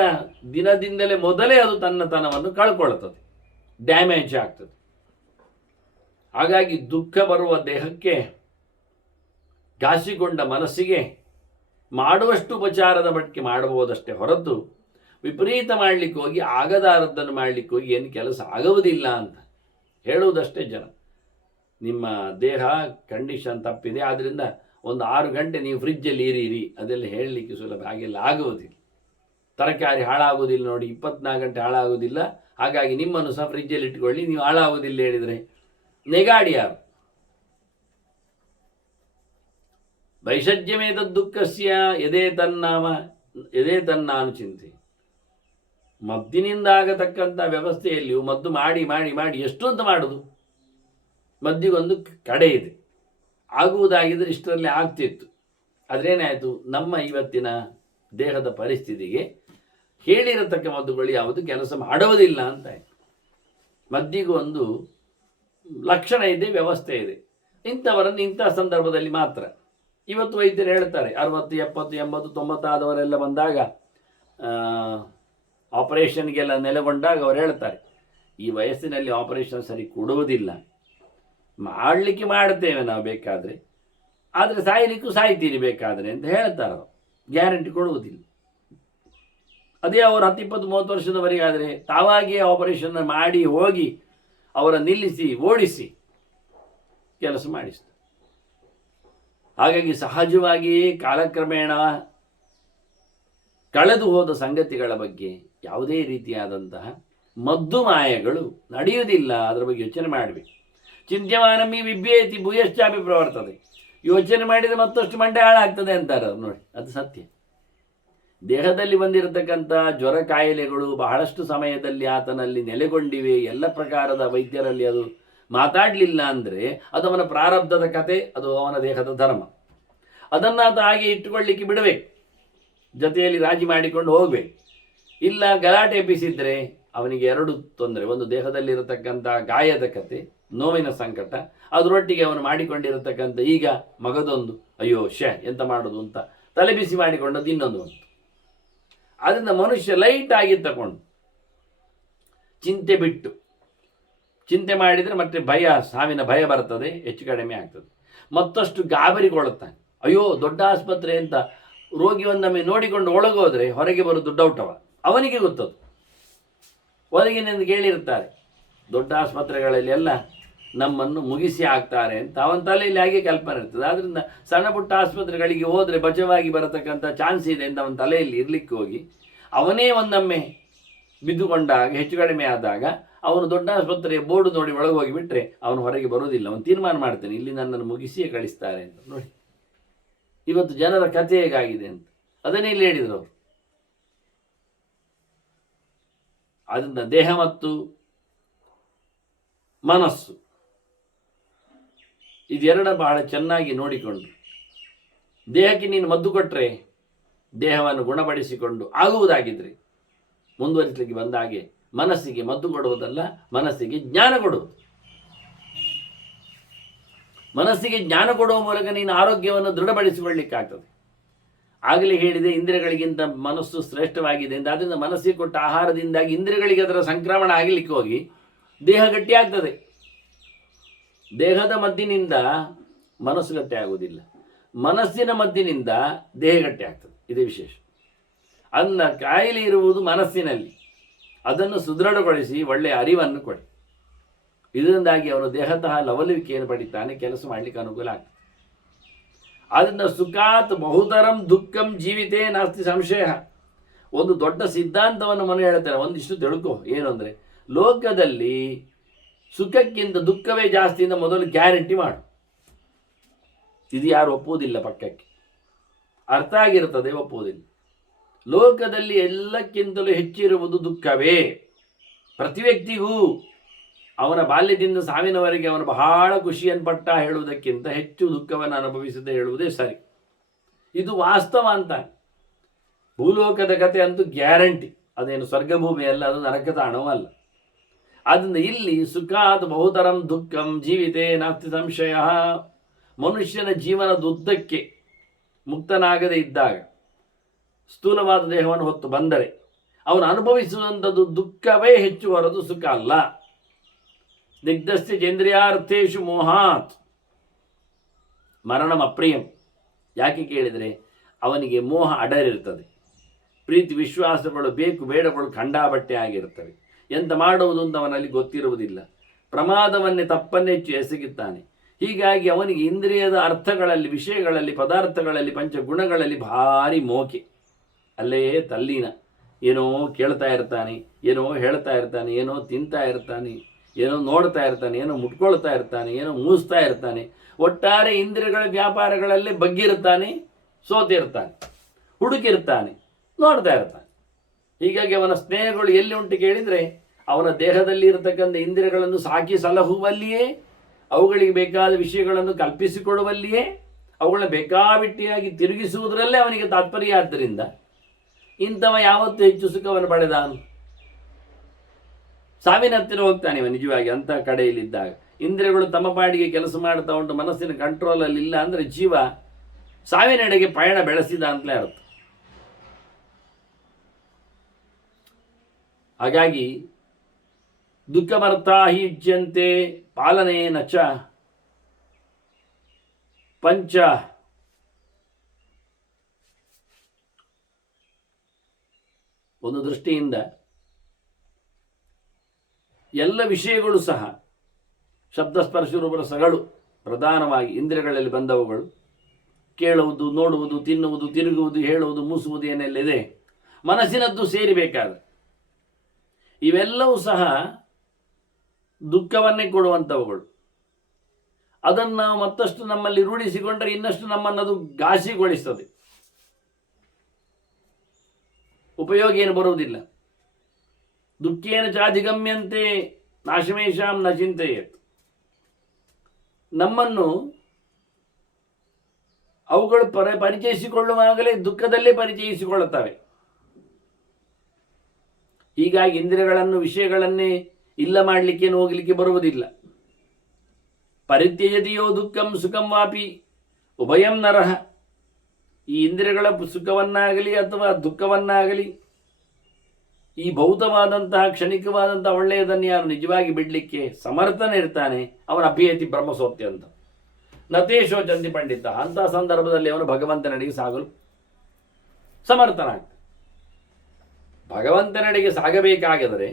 ದಿನದಿಂದಲೇ ಮೊದಲೇ ಅದು ತನ್ನತನವನ್ನು ಕಳ್ಕೊಳ್ತದೆ, ಡ್ಯಾಮೇಜ್ ಆಗ್ತದೆ. ಹಾಗಾಗಿ ದುಃಖ ಬರುವ ದೇಹಕ್ಕೆ, ಘಾಸಿಗೊಂಡ ಮನಸ್ಸಿಗೆ ಮಾಡುವಷ್ಟು ಉಪಚಾರದ ಮಟ್ಟಿಗೆ ಮಾಡಬಹುದಷ್ಟೇ ಹೊರತು ವಿಪರೀತ ಮಾಡಲಿಕ್ಕೆ ಹೋಗಿ ಆಗದಾರದ್ದನ್ನು ಮಾಡಲಿಕ್ಕೆ ಹೋಗಿ ಏನು ಕೆಲಸ ಆಗುವುದಿಲ್ಲ ಅಂತ ಹೇಳುವುದಷ್ಟೇ ಜನ. ನಿಮ್ಮ ದೇಹ ಕಂಡೀಷನ್ ತಪ್ಪಿದೆ, ಆದ್ದರಿಂದ ಒಂದು 6 ಗಂಟೆ ನೀವು ಫ್ರಿಜ್ಜಲ್ಲಿ ಇರೀರಿ, ಅದೆಲ್ಲ ಹೇಳಲಿಕ್ಕೆ ಸುಲಭ. ಹಾಗೆಲ್ಲ ಆಗುವುದಿಲ್ಲ. ತರಕಾರಿ ಹಾಳಾಗುವುದಿಲ್ಲ ನೋಡಿ, 24 ಗಂಟೆ ಹಾಳಾಗುವುದಿಲ್ಲ, ಹಾಗಾಗಿ ನಿಮ್ಮನ್ನು ಸಹ ಫ್ರಿಜ್ಜಲ್ಲಿ ಇಟ್ಕೊಳ್ಳಿ, ನೀವು ಹಾಳಾಗುವುದಿಲ್ಲ ಹೇಳಿದರೆ ನೆಗಾಡಿ ಯಾರು? ವೈಷಜ್ಯಮೇತ ದುಃಖಸ್ಯ ಎದೆ ತನ್ನಾನು ಚಿಂತೆ. ಮದ್ದಿನಿಂದ ಆಗತಕ್ಕಂಥ ವ್ಯವಸ್ಥೆಯಲ್ಲಿಯೂ ಮದ್ದು ಮಾಡಿ ಮಾಡಿ ಮಾಡಿ ಎಷ್ಟು ಅಂತ ಮಾಡೋದು? ಮದ್ದಿಗೊಂದು ಕಡೆ ಇದೆ. ಆಗುವುದಾಗಿದ್ದರೆ ಇಷ್ಟರಲ್ಲಿ ಆಗ್ತಿತ್ತು. ಅದರೇನಾಯಿತು, ನಮ್ಮ ಇವತ್ತಿನ ದೇಹದ ಪರಿಸ್ಥಿತಿಗೆ ಹೇಳಿರತಕ್ಕ ಮದ್ದುಗಳು ಯಾವುದು ಕೆಲಸ ಮಾಡುವುದಿಲ್ಲ ಅಂತ ಆಯಿತು. ಮದ್ದಿಗೂ ಒಂದು ಲಕ್ಷಣ ಇದೆ, ವ್ಯವಸ್ಥೆ ಇದೆ. ಇಂಥವರನ್ನು ಇಂಥ ಸಂದರ್ಭದಲ್ಲಿ ಮಾತ್ರ. ಇವತ್ತು ವೈದ್ಯರು ಹೇಳ್ತಾರೆ 60, 70, 80, 90 ಆದವರೆಲ್ಲ ಬಂದಾಗ, ಆಪರೇಷನ್ಗೆಲ್ಲ ನೆಲೆಗೊಂಡಾಗ ಅವರು ಹೇಳ್ತಾರೆ, ಈ ವಯಸ್ಸಿನಲ್ಲಿ ಆಪರೇಷನ್ ಸರಿ ಕೊಡುವುದಿಲ್ಲ, ಮಾಡಲಿಕ್ಕೆ ಮಾಡ್ತೇವೆ ನಾವು ಬೇಕಾದರೆ, ಆದರೆ ಸಾಯಲಿಕ್ಕೂ ಸಾಯ್ತೀರಿ ಬೇಕಾದರೆ ಅಂತ ಹೇಳ್ತಾರೆ. ಅವರು ಗ್ಯಾರಂಟಿ ಕೊಡುವುದಿಲ್ಲ. ಅದೇ ಅವರು 10, 20, 30 ವರ್ಷದವರೆಗೆ ಆದರೆ ತಾವಾಗಿಯೇ ಆಪರೇಷನ್ ಮಾಡಿ ಹೋಗಿ ಅವರ ನಿಲ್ಲಿಸಿ ಓಡಿಸಿ ಕೆಲಸ ಮಾಡಿಸ್ತಾರೆ. ಹಾಗಾಗಿ ಸಹಜವಾಗಿಯೇ ಕಾಲಕ್ರಮೇಣ ಕಳೆದು ಹೋದ ಸಂಗತಿಗಳ ಬಗ್ಗೆ ಯಾವುದೇ ರೀತಿಯಾದಂತಹ ಮದ್ದು ಮಾಯಗಳು ನಡೆಯುವುದಿಲ್ಲ. ಅದರ ಬಗ್ಗೆ ಯೋಚನೆ ಮಾಡಬೇಕು. ಚಿಂತ್ಯಮಾನಮಿ ವಿಭ್ಯೇತಿ ಭೂಯಶ್ಚಾಪಿ ಪ್ರವರ್ತದೆ. ಯೋಚನೆ ಮಾಡಿದರೆ ಮತ್ತಷ್ಟು ಮಂಡೆ ಹಾಳಾಗ್ತದೆ ಅಂತಾರೆ ಅವ್ರು. ನೋಡಿ, ಅದು ಸತ್ಯ. ದೇಹದಲ್ಲಿ ಬಂದಿರತಕ್ಕಂಥ ಜ್ವರ ಕಾಯಿಲೆಗಳು ಬಹಳಷ್ಟು ಸಮಯದಲ್ಲಿ ಆತನಲ್ಲಿ ನೆಲೆಗೊಂಡಿವೆ. ಎಲ್ಲ ಪ್ರಕಾರದ ವೈದ್ಯರಲ್ಲಿ ಅದು ಮಾತಾಡಲಿಲ್ಲ ಅಂದರೆ ಅದು ಅವನ ಪ್ರಾರಬ್ಧದ ಕತೆ, ಅದು ಅವನ ದೇಹದ ಧರ್ಮ. ಅದನ್ನು ಆತ ಹಾಗೆ ಇಟ್ಟುಕೊಳ್ಳಿಕ್ಕೆ ಬಿಡಬೇಕು, ಜೊತೆಯಲ್ಲಿ ರಾಜಿ ಮಾಡಿಕೊಂಡು ಹೋಗಬೇಕು. ಇಲ್ಲ ಗಲಾಟೆ ಎಬ್ಬಿಸಿದ್ರೆ ಅವನಿಗೆ 2 ತೊಂದರೆ. ಒಂದು ದೇಹದಲ್ಲಿರತಕ್ಕಂಥ ಗಾಯದ ಕತೆ, ನೋವಿನ ಸಂಕಟ, ಅದರೊಟ್ಟಿಗೆ ಅವನು ಮಾಡಿಕೊಂಡಿರತಕ್ಕಂಥ ಈಗ ಮಗದೊಂದು ಅಯ್ಯೋ ಎಂತ ಮಾಡೋದು ಅಂತ ತಲೆ ಬಿಸಿ ಮಾಡಿಕೊಂಡದ್ದು ಇನ್ನೊಂದು ಒಂದು. ಆದ್ದರಿಂದ ಮನುಷ್ಯ ಲೈಟ್ ಆಗಿ ತಗೊಂಡು ಚಿಂತೆ ಬಿಟ್ಟು, ಚಿಂತೆ ಮಾಡಿದರೆ ಮತ್ತೆ ಭಯ, ಸಾವಿನ ಭಯ ಬರ್ತದೆ, ಹೆಚ್ಚು ಕಡಿಮೆ ಆಗ್ತದೆ. ಮತ್ತಷ್ಟು ಗಾಬರಿಗೊಳ್ಳುತ್ತಾನೆ. ಅಯ್ಯೋ ದೊಡ್ಡ ಆಸ್ಪತ್ರೆ ಅಂತ ರೋಗಿಯೊಂದೊಮ್ಮೆ ನೋಡಿಕೊಂಡು ಒಳಗೋದ್ರೆ ಹೊರಗೆ ಬರೋದು ಡೌಟವ, ಅವನಿಗೆ ಗೊತ್ತದು. ಹೊರಗಿನಿಂದ ಕೇಳಿರ್ತಾರೆ, ದೊಡ್ಡ ಆಸ್ಪತ್ರೆಗಳಲ್ಲಿ ಎಲ್ಲ ನಮ್ಮನ್ನು ಮುಗಿಸಿ ಆಗ್ತಾರೆ ಅಂತ ಅವನ ತಲೆಯಲ್ಲಿ ಹಾಗೆ ಕಲ್ಪನೆ ಇರ್ತದೆ. ಆದ್ದರಿಂದ ಸಣ್ಣ ಪುಟ್ಟ ಆಸ್ಪತ್ರೆಗಳಿಗೆ ಹೋದರೆ ಬಚಾವಾಗಿ ಬರತಕ್ಕಂಥ ಚಾನ್ಸ್ ಇದೆ ಅಂತ ಅವನ ತಲೆಯಲ್ಲಿ ಇರಲಿಕ್ಕೆ ಹೋಗಿ ಅವನೇ ಒಂದೊಮ್ಮೆ ಬಿದ್ದುಕೊಂಡಾಗ, ಹೆಚ್ಚು ಕಡಿಮೆ ಆದಾಗ ಅವನು ದೊಡ್ಡ ಆಸ್ಪತ್ರೆಯ ಬೋರ್ಡು ನೋಡಿ ಒಳಗೆ ಹೋಗಿಬಿಟ್ರೆ ಅವನು ಹೊರಗೆ ಬರೋದಿಲ್ಲ. ಅವನು ತೀರ್ಮಾನ ಮಾಡ್ತಾನೆ, ಇಲ್ಲಿ ನನ್ನನ್ನು ಮುಗಿಸಿಯೇ ಕಳಿಸ್ತಾರೆ ಅಂತ. ನೋಡಿ ಇವತ್ತು ಜನರ ಕಥೆ ಹೇಗಾಗಿದೆ ಅಂತ, ಅದನ್ನೇ ಇಲ್ಲಿ ಹೇಳಿದರು ಅವರು. ಆದ್ದರಿಂದ ದೇಹ ಮತ್ತು ಮನಸ್ಸು ಇದೆರಡ ಬಹಳ ಚೆನ್ನಾಗಿ ನೋಡಿಕೊಂಡು, ದೇಹಕ್ಕೆ ನೀನು ಮದ್ದು ಕೊಟ್ಟರೆ ದೇಹವನ್ನು ಗುಣಪಡಿಸಿಕೊಂಡು ಆಗುವುದಾಗಿದ್ದರೆ ಮುಂದುವರಿಸಲಿಕ್ಕೆ ಬಂದ ಹಾಗೆ ಮನಸ್ಸಿಗೆ ಮದ್ದು ಕೊಡುವುದಲ್ಲ, ಮನಸ್ಸಿಗೆ ಜ್ಞಾನ ಕೊಡುವುದು. ಮನಸ್ಸಿಗೆ ಜ್ಞಾನ ಕೊಡುವ ಮೂಲಕ ನೀನು ಆರೋಗ್ಯವನ್ನು ದೃಢಪಡಿಸಿಕೊಳ್ಳಿಕ್ಕಾಗ್ತದೆ. ಆಗಲೇ ಹೇಳಿದೆ, ಇಂದ್ರಿಯಗಳಿಗಿಂತ ಮನಸ್ಸು ಶ್ರೇಷ್ಠವಾಗಿದೆ ಅಂತ. ಆದ್ದರಿಂದ ಮನಸ್ಸಿಗೆ ಕೊಟ್ಟ ಆಹಾರದಿಂದಾಗಿ ಇಂದ್ರಿಯಗಳಿಗೆ ಅದರ ಸಂಕ್ರಮಣ ಆಗಲಿಕ್ಕೆ ಹೋಗಿ ದೇಹ ಗಟ್ಟಿಯಾಗ್ತದೆ. ದೇಹದ ಮದ್ದಿನಿಂದ ಮನಸ್ಸು ಗಟ್ಟಿ ಆಗುವುದಿಲ್ಲ, ಮನಸ್ಸಿನ ಮದ್ದಿನಿಂದ ದೇಹ ಗಟ್ಟಿ ಆಗ್ತದೆ. ಇದೇ ವಿಶೇಷ. ಅನ್ನ ಕಾಯಿಲೆ ಇರುವುದು ಮನಸ್ಸಿನಲ್ಲಿ, ಅದನ್ನು ಸುದೃಢಗೊಳಿಸಿ ಒಳ್ಳೆಯ ಅರಿವನ್ನು ಕೊಡಿ. ಇದರಿಂದಾಗಿ ಅವನು ದೇಹತಃ ಲವಲವಿಕೆಯನ್ನು ಪಡಿತಾನೆ, ಕೆಲಸ ಮಾಡಲಿಕ್ಕೆ ಅನುಕೂಲ ಆಗ್ತದೆ. ಆದ್ದರಿಂದ ಸುಖಾತ್ ಬಹುತರಂ ದುಃಖಂ ಜೀವಿತೇ ನಾಸ್ತಿ ಸಂಶಯ. ಒಂದು ದೊಡ್ಡ ಸಿದ್ಧಾಂತವನ್ನು ಮನೆ ಹೇಳ್ತಾರೆ, ಒಂದಿಷ್ಟು ತಿಳ್ಕೊ. ಏನು ಅಂದರೆ, ಲೋಕದಲ್ಲಿ ಸುಖಕ್ಕಿಂತ ದುಃಖವೇ ಜಾಸ್ತಿಯಿಂದ ಮೊದಲು ಗ್ಯಾರಂಟಿ ಮಾಡು. ಇದು ಯಾರು ಒಪ್ಪುವುದಿಲ್ಲ, ಪಕ್ಕಕ್ಕೆ ಅರ್ಥ ಆಗಿರುತ್ತದೆ, ಒಪ್ಪುವುದಿಲ್ಲ. ಲೋಕದಲ್ಲಿ ಎಲ್ಲಕ್ಕಿಂತಲೂ ಹೆಚ್ಚಿರುವುದು ದುಃಖವೇ. ಪ್ರತಿ ವ್ಯಕ್ತಿಗೂ ಅವನ ಬಾಲ್ಯದಿಂದ ಸಾವಿನವರೆಗೆ ಅವನು ಬಹಳ ಖುಷಿಯನ್ನು ಪಟ್ಟ ಹೇಳುವುದಕ್ಕಿಂತ ಹೆಚ್ಚು ದುಃಖವನ್ನು ಅನುಭವಿಸದೆ ಹೇಳುವುದೇ ಸರಿ. ಇದು ವಾಸ್ತವ ಅಂತ. ಭೂಲೋಕದ ಕಥೆ ಅಂತೂ ಗ್ಯಾರಂಟಿ, ಅದೇನು ಸ್ವರ್ಗಭೂಮಿ ಅಲ್ಲ, ಅದು ನರಕ ತಾಣವೂ ಅಲ್ಲ. ಆದ್ದರಿಂದ ಇಲ್ಲಿ ಸುಖಾತ್ ಬಹುತರಂ ದುಃಖಂ ಜೀವಿತೇ ನಾಸ್ತಿ ಸಂಶಯ. ಮನುಷ್ಯನ ಜೀವನದ ಉದ್ದಕ್ಕೆ ಮುಕ್ತನಾಗದೇ ಇದ್ದಾಗ, ಸ್ಥೂಲವಾದ ದೇಹವನ್ನು ಹೊತ್ತು ಬಂದರೆ ಅವನು ಅನುಭವಿಸುವಂಥದ್ದು ದುಃಖವೇ ಹೆಚ್ಚು ಹೊರತು ಸುಖ ಅಲ್ಲ. ಸ್ನಿಗ್ಧಸ್ಯ ಚೇಂದ್ರಿಯಾರ್ಥೇಶು ಮೋಹಾತ್ ಮರಣಂ ಅಪ್ರಿಯಂ. ಯಾಕೆ ಕೇಳಿದರೆ ಅವನಿಗೆ ಮೋಹ ಅಡರಿರ್ತದೆ, ಪ್ರೀತಿ ವಿಶ್ವಾಸಗಳು ಬೇಕು ಬೇಡಗಳು ಖಂಡಾಬಟ್ಟೆ ಆಗಿರುತ್ತವೆ. ಎಂತ ಮಾಡುವುದು ಅಂತ ಅವನಲ್ಲಿ ಗೊತ್ತಿರುವುದಿಲ್ಲ. ಪ್ರಮಾದವನ್ನೇ ತಪ್ಪನ್ನೆಚ್ಚು ಎಸಗುತ್ತಾನೆ. ಹೀಗಾಗಿ ಅವನಿಗೆ ಇಂದ್ರಿಯದ ಅರ್ಥಗಳಲ್ಲಿ, ವಿಷಯಗಳಲ್ಲಿ, ಪದಾರ್ಥಗಳಲ್ಲಿ, ಪಂಚಗುಣಗಳಲ್ಲಿ ಭಾರಿ ಮೋಕೆ. ಅಲ್ಲೇ ತಲ್ಲೀನ. ಏನೋ ಕೇಳ್ತಾ ಇರ್ತಾನೆ, ಏನೋ ಹೇಳ್ತಾ ಇರ್ತಾನೆ, ಏನೋ ತಿಂತಾ ಇರ್ತಾನೆ, ಏನೋ ನೋಡ್ತಾ ಇರ್ತಾನೆ, ಏನೋ ಮುಟ್ಕೊಳ್ತಾ ಇರ್ತಾನೆ, ಏನೋ ಮೂಸ್ತಾ ಇರ್ತಾನೆ. ಒಟ್ಟಾರೆ ಇಂದ್ರಿಯಗಳ ವ್ಯಾಪಾರಗಳಲ್ಲೇ ಬಗ್ಗಿರ್ತಾನೆ, ಸೋತಿರ್ತಾನೆ, ಹುಡುಕಿರ್ತಾನೆ, ನೋಡ್ತಾ ಇರ್ತಾನೆ. ಹೀಗಾಗಿ ಅವನ ಸ್ನೇಹಗಳು ಎಲ್ಲಿ ಉಂಟು ಕೇಳಿದರೆ ಅವನ ದೇಹದಲ್ಲಿ ಇರತಕ್ಕಂಥ ಇಂದ್ರಿಯಗಳನ್ನು ಸಾಕಿ ಸಲಹುವಲ್ಲಿಯೇ, ಅವುಗಳಿಗೆ ಬೇಕಾದ ವಿಷಯಗಳನ್ನು ಕಲ್ಪಿಸಿಕೊಡುವಲ್ಲಿಯೇ, ಅವುಗಳನ್ನ ಬೇಕಾಬಿಟ್ಟಿಯಾಗಿ ತಿರುಗಿಸುವುದರಲ್ಲೇ ಅವನಿಗೆ ತಾತ್ಪರ್ಯ. ಆದ್ದರಿಂದ ಇಂಥವ ಯಾವತ್ತೂ ಹೆಚ್ಚು ಸುಖವನ್ನು ಪಡೆದಾನು. ಸಾವಿನ ಹತ್ತಿರ ಹೋಗ್ತಾನೆ ಇವ ನಿಜವಾಗಿ. ಅಂಥ ಕಡೆಯಲ್ಲಿದ್ದಾಗ ಇಂದ್ರಿಯಗಳು ತಮ್ಮ ಪಾಡಿಗೆ ಕೆಲಸ ಮಾಡ್ತಾ ಉಂಟು, ಮನಸ್ಸಿನ ಕಂಟ್ರೋಲಲ್ಲಿ ಇಲ್ಲ ಅಂದರೆ ಜೀವ ಸಾವಿನೆಡೆಗೆ ಪಯಣ ಬೆಳೆಸಿದ ಅಂತಲೇ ಅರ್ಥ. ಹಾಗಾಗಿ ದುಃಖಮರ್ಥಾ ಹಿ ಯುಜ್ಯಂತೆ ಪಾಲನೇನ ಚ ಪಂಚ ಒಂದು ದೃಷ್ಟಿಯಿಂದ ಎಲ್ಲ ವಿಷಯಗಳು ಸಹ ಶಬ್ದಸ್ಪರ್ಶ ರೂಪರಸಗಳು ಪ್ರಧಾನವಾಗಿ ಇಂದ್ರಿಯಗಳಲ್ಲಿ ಬಂದವುಗಳು. ಕೇಳುವುದು, ನೋಡುವುದು, ತಿನ್ನುವುದು, ತಿರುಗುವುದು, ಹೇಳುವುದು, ಮೂಸುವುದು ಏನೆಲ್ಲ ಇದೆ ಮನಸ್ಸಿನದ್ದು ಸೇರಿಬೇಕಾದ್ರೆ ಇವೆಲ್ಲವೂ ಸಹ ದುಃಖವನ್ನೇ ಕೊಡುವಂಥವುಗಳು. ಅದನ್ನು ನಾವು ಮತ್ತಷ್ಟು ನಮ್ಮಲ್ಲಿ ರೂಢಿಸಿಕೊಂಡರೆ ಇನ್ನಷ್ಟು ನಮ್ಮನ್ನದು ಘಾಸಿಗೊಳಿಸ್ತದೆ, ಉಪಯೋಗ ಏನು ಬರುವುದಿಲ್ಲ. ದುಃಖೇನ ಚಾಧಿಗಮ್ಯಂತೆ ನಾಶಮೇಶಾಂ ನ ಚಿಂತೆಯೇತ್. ನಮ್ಮನ್ನು ಅವುಗಳು ಪರಿಚಯಿಸಿಕೊಳ್ಳುವಾಗಲೇ ದುಃಖದಲ್ಲೇ ಪರಿಚಯಿಸಿಕೊಳ್ಳುತ್ತವೆ. ಹೀಗಾಗಿ ಇಂದ್ರಿಯಗಳನ್ನು, ವಿಷಯಗಳನ್ನೇ ಇಲ್ಲ ಮಾಡಲಿಕ್ಕೇನು ಹೋಗಲಿಕ್ಕೆ ಬರುವುದಿಲ್ಲ. ಪರಿತ್ಯಜತಿಯೋ ದುಃಖಂ ಸುಖಂ ವಾಪಿ ಉಭಯಂ ನರಹ. ಈ ಇಂದ್ರಿಯಗಳ ಸುಖವನ್ನಾಗಲಿ ಅಥವಾ ದುಃಖವನ್ನಾಗಲಿ, ಈ ಭೌತವಾದಂತಹ ಕ್ಷಣಿಕವಾದಂತಹ ಒಳ್ಳೆಯದನ್ನು ಯಾರು ನಿಜವಾಗಿ ಬಿಡಲಿಕ್ಕೆ ಸಮರ್ಥನಿರ್ತಾನೆ ಅವನ ಅಭಿಯತಿ ಬ್ರಹ್ಮಸೋತ್ಯ ಅಂತ. ನತೇಶೋ ಚಂದಿ ಪಂಡಿತ. ಅಂತಹ ಸಂದರ್ಭದಲ್ಲಿ ಅವನು ಭಗವಂತನಡೆಗೆ ಸಾಗಲು ಸಮರ್ಥನಾಗ್ತಾನೆ. ಭಗವಂತನಡೆಗೆ ಸಾಗಬೇಕಾಗಿದ್ದರೆ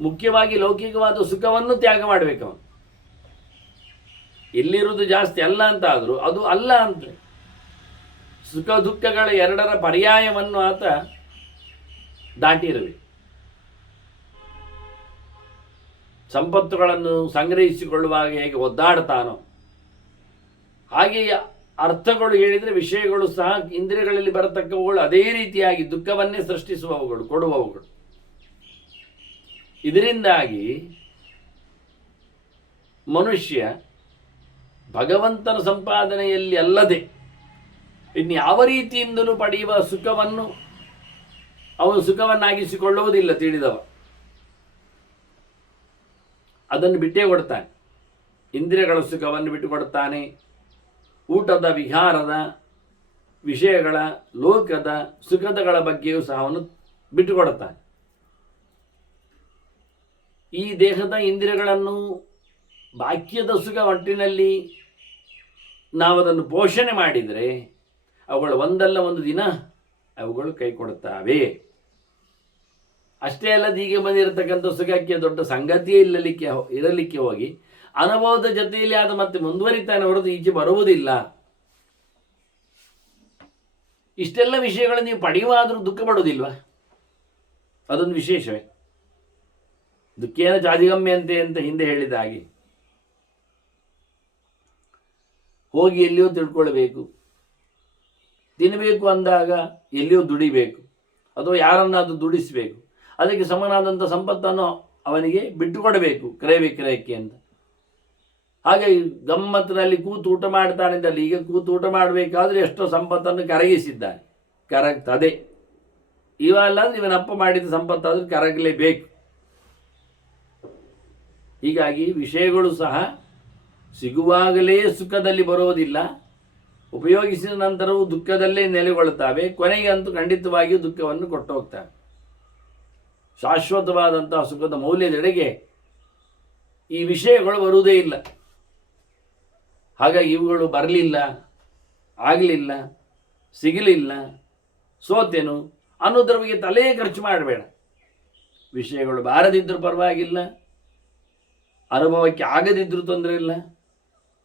ಮುಖ್ಯವಾಗಿ ಲೌಕಿಕವಾದ ಸುಖವನ್ನು ತ್ಯಾಗ ಮಾಡಬೇಕು. ಅವನು ಇಲ್ಲಿರುವುದು ಜಾಸ್ತಿ ಅಲ್ಲ ಅಂತ ಆದರೂ ಅದು ಅಲ್ಲ ಅಂತ. ಸುಖ ದುಃಖಗಳ ಎರಡರ ಪರ್ಯಾಯವನ್ನು ಆತ ದಾಟಿರಬೇಕು. ಸಂಪತ್ತುಗಳನ್ನು ಸಂಗ್ರಹಿಸಿಕೊಳ್ಳುವಾಗ ಹೇಗೆ ಒದ್ದಾಡ್ತಾನೋ ಹಾಗೆಯೇ ಅರ್ಥಗಳು ಹೇಳಿದರೆ ವಿಷಯಗಳು ಸಹ ಇಂದ್ರಿಯಗಳಲ್ಲಿ ಬರತಕ್ಕವುಗಳು ಅದೇ ರೀತಿಯಾಗಿ ದುಃಖವನ್ನೇ ಸೃಷ್ಟಿಸುವವುಗಳು, ಕೊಡುವವುಗಳು. ಇದರಿಂದಾಗಿ ಮನುಷ್ಯ ಭಗವಂತನ ಸಂಪಾದನೆಯಲ್ಲಿ ಅಲ್ಲದೆ ಇನ್ಯಾವ ರೀತಿಯಿಂದಲೂ ಪಡೆಯುವ ಸುಖವನ್ನು ಅವನು ಸುಖವನ್ನಾಗಿಸಿಕೊಳ್ಳುವುದಿಲ್ಲ. ತಿಳಿದವ ಅದನ್ನು ಬಿಟ್ಟೇ ಕೊಡ್ತಾನೆ. ಇಂದ್ರಿಯಗಳ ಸುಖವನ್ನು ಬಿಟ್ಟು ಕೊಡ್ತಾನೆ. ಊಟದ, ವಿಹಾರದ, ವಿಷಯಗಳ, ಲೋಕದ ಸುಖದಗಳ ಬಗ್ಗೆಯೂ ಸಹ ಅವನು ಬಿಟ್ಟುಕೊಡುತ್ತಾನೆ. ಈ ದೇಹದ ಇಂದ್ರಿಯಗಳನ್ನು ಬಾಕ್ಯದ ಸುಖ ಒಟ್ಟಿನಲ್ಲಿ ನಾವದನ್ನು ಪೋಷಣೆ ಮಾಡಿದರೆ ಅವುಗಳು ಒಂದಲ್ಲ ಒಂದು ದಿನ ಅವುಗಳು ಕೈ ಕೊಡುತ್ತವೆ. ಅಷ್ಟೇ ಅಲ್ಲದೆ ಹೀಗೆ ಬಂದಿರತಕ್ಕಂಥ ಸುಖಕ್ಕೆ ದೊಡ್ಡ ಸಂಗತಿಯೇ ಇರಲಿಕ್ಕೆ ಹೋಗಿ ಅನುಭವದ ಜೊತೆಯಲ್ಲಿ ಅದು ಮತ್ತೆ ಮುಂದುವರಿತಾನೆ ಹೊರತು ಈಚೆ ಬರುವುದಿಲ್ಲ. ಇಷ್ಟೆಲ್ಲ ವಿಷಯಗಳನ್ನು ನೀವು ಪಡೆಯುವಾದರೂ ದುಃಖ ಪಡುವುದಿಲ್ವಾ? ಅದೊಂದು ವಿಶೇಷವೇ. ದುಃಖೇನ ಚಾಧಿಗಮ್ಯಂತೆ ಅಂತ ಹಿಂದೆ ಹೇಳಿದ ಹಾಗೆ ಹೋಗಿ ಎಲ್ಲಿಯೋ ತಿಳ್ಕೊಳ್ಬೇಕು, ತಿನ್ನಬೇಕು ಅಂದಾಗ ಎಲ್ಲಿಯೋ ದುಡಿಬೇಕು, ಅಥವಾ ಯಾರನ್ನಾದರೂ ದುಡಿಸಬೇಕು, ಅದಕ್ಕೆ ಸಮನಾದಂಥ ಸಂಪತ್ತನ್ನು ಅವನಿಗೆ ಬಿಟ್ಟುಕೊಡಬೇಕು ಕ್ರಯ ವಿಕ್ರಯಕ್ಕೆ ಅಂತ. ಹಾಗೆ ಗಮ್ಮತ್ತಿನಲ್ಲಿ ಕೂತು ಊಟ ಮಾಡ್ತಾನಿದ್ದಲ್ಲಿ ಈಗ ಕೂತು ಊಟ ಮಾಡಬೇಕಾದ್ರೆ ಎಷ್ಟೋ ಸಂಪತ್ತನ್ನು ಕರಗಿಸಿದ್ದಾನೆ, ಕರಗ್ತದೆ. ಇವೆಲ್ಲಾದ್ರೆ ಇವನಪ್ಪ ಮಾಡಿದ ಸಂಪತ್ತಾದರೂ ಕರಗಲೇಬೇಕು. ಹೀಗಾಗಿ ವಿಷಯಗಳು ಸಹ ಸಿಗುವಾಗಲೇ ಸುಖದಲ್ಲಿ ಬರೋದಿಲ್ಲ, ಉಪಯೋಗಿಸಿದ ನಂತರವೂ ದುಃಖದಲ್ಲೇ ನೆಲೆಗೊಳ್ಳುತ್ತವೆ, ಕೊನೆಗಂತೂ ಖಂಡಿತವಾಗಿಯೂ ದುಃಖವನ್ನು ಕೊಟ್ಟು ಹೋಗ್ತವೆ. ಶಾಶ್ವತವಾದಂತಹ ಸುಖದ ಮೌಲ್ಯದೆಡೆಗೆ ಈ ವಿಷಯಗಳು ಬರುವುದೇ ಇಲ್ಲ. ಹಾಗಾಗಿ ಇವುಗಳು ಬರಲಿಲ್ಲ, ಆಗಲಿಲ್ಲ, ಸಿಗಲಿಲ್ಲ, ಸೋತೆನು ಅನ್ನೋದ್ರ ಬಗ್ಗೆ ತಲೆ ಖರ್ಚು ಮಾಡಬೇಡ. ವಿಷಯಗಳು ಬಾರದಿದ್ದರೂ ಪರವಾಗಿಲ್ಲ, ಅನುಭವಕ್ಕೆ ಆಗದಿದ್ದರೂ ತೊಂದರೆ ಇಲ್ಲ,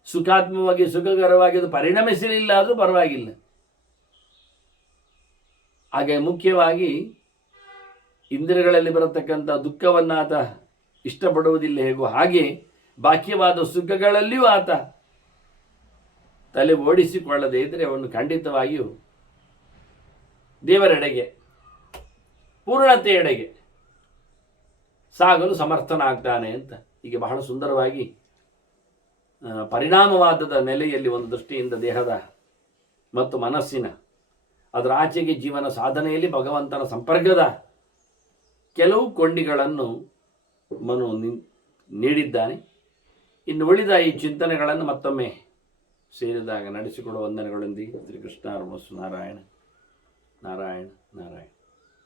ಸುಖಾತ್ಮವಾಗಿ ಸುಖಕರವಾಗಿ ಅದು ಪರಿಣಮಿಸಲಿಲ್ಲ ಆದರೂ ಪರವಾಗಿಲ್ಲ. ಹಾಗೆ ಮುಖ್ಯವಾಗಿ ಇಂದ್ರಿಯಗಳಲ್ಲಿ ಬರತಕ್ಕಂಥ ದುಃಖವನ್ನು ಆತ ಇಷ್ಟಪಡುವುದಿಲ್ಲ, ಹೇಗೋ ಹಾಗೆ ಬಾಕ್ಯವಾದ ಸುಖಗಳಲ್ಲಿಯೂ ಆತ ತಲೆ ಓಡಿಸಿಕೊಳ್ಳದೆ ಇದ್ದರೆ ಅವನು ಖಂಡಿತವಾಗಿಯೂ ದೇವರೆಡೆಗೆ, ಪೂರ್ಣತೆಯೆಡೆಗೆ ಸಾಗಲು ಸಮರ್ಥನಾಗ್ತಾನೆ ಅಂತ ಹೀಗೆ ಬಹಳ ಸುಂದರವಾಗಿ ಪರಿಣಾಮವಾದದ ನೆಲೆಯಲ್ಲಿ ಒಂದು ದೃಷ್ಟಿಯಿಂದ ದೇಹದ ಮತ್ತು ಮನಸ್ಸಿನ ಅದರ ಆಚೆಗೆ ಜೀವನ ಸಾಧನೆಯಲ್ಲಿ ಭಗವಂತನ ಸಂಪರ್ಕದ ಕೆಲವು ಕೊಂಡಿಗಳನ್ನು ಮನು ನೀಡಿದ್ದಾನೆ. ಇನ್ನು ಉಳಿದ ಈ ಚಿಂತನೆಗಳನ್ನು ಮತ್ತೊಮ್ಮೆ ಸೇರಿದಾಗ ನಡೆಸಿಕೊಡುವ ವಂದನೆಗಳೊಂದಿಗೆ ಶ್ರೀಕೃಷ್ಣ ಅರ್ಮಸ್ಸು. ನಾರಾಯಣ ನಾರಾಯಣ ನಾರಾಯಣ.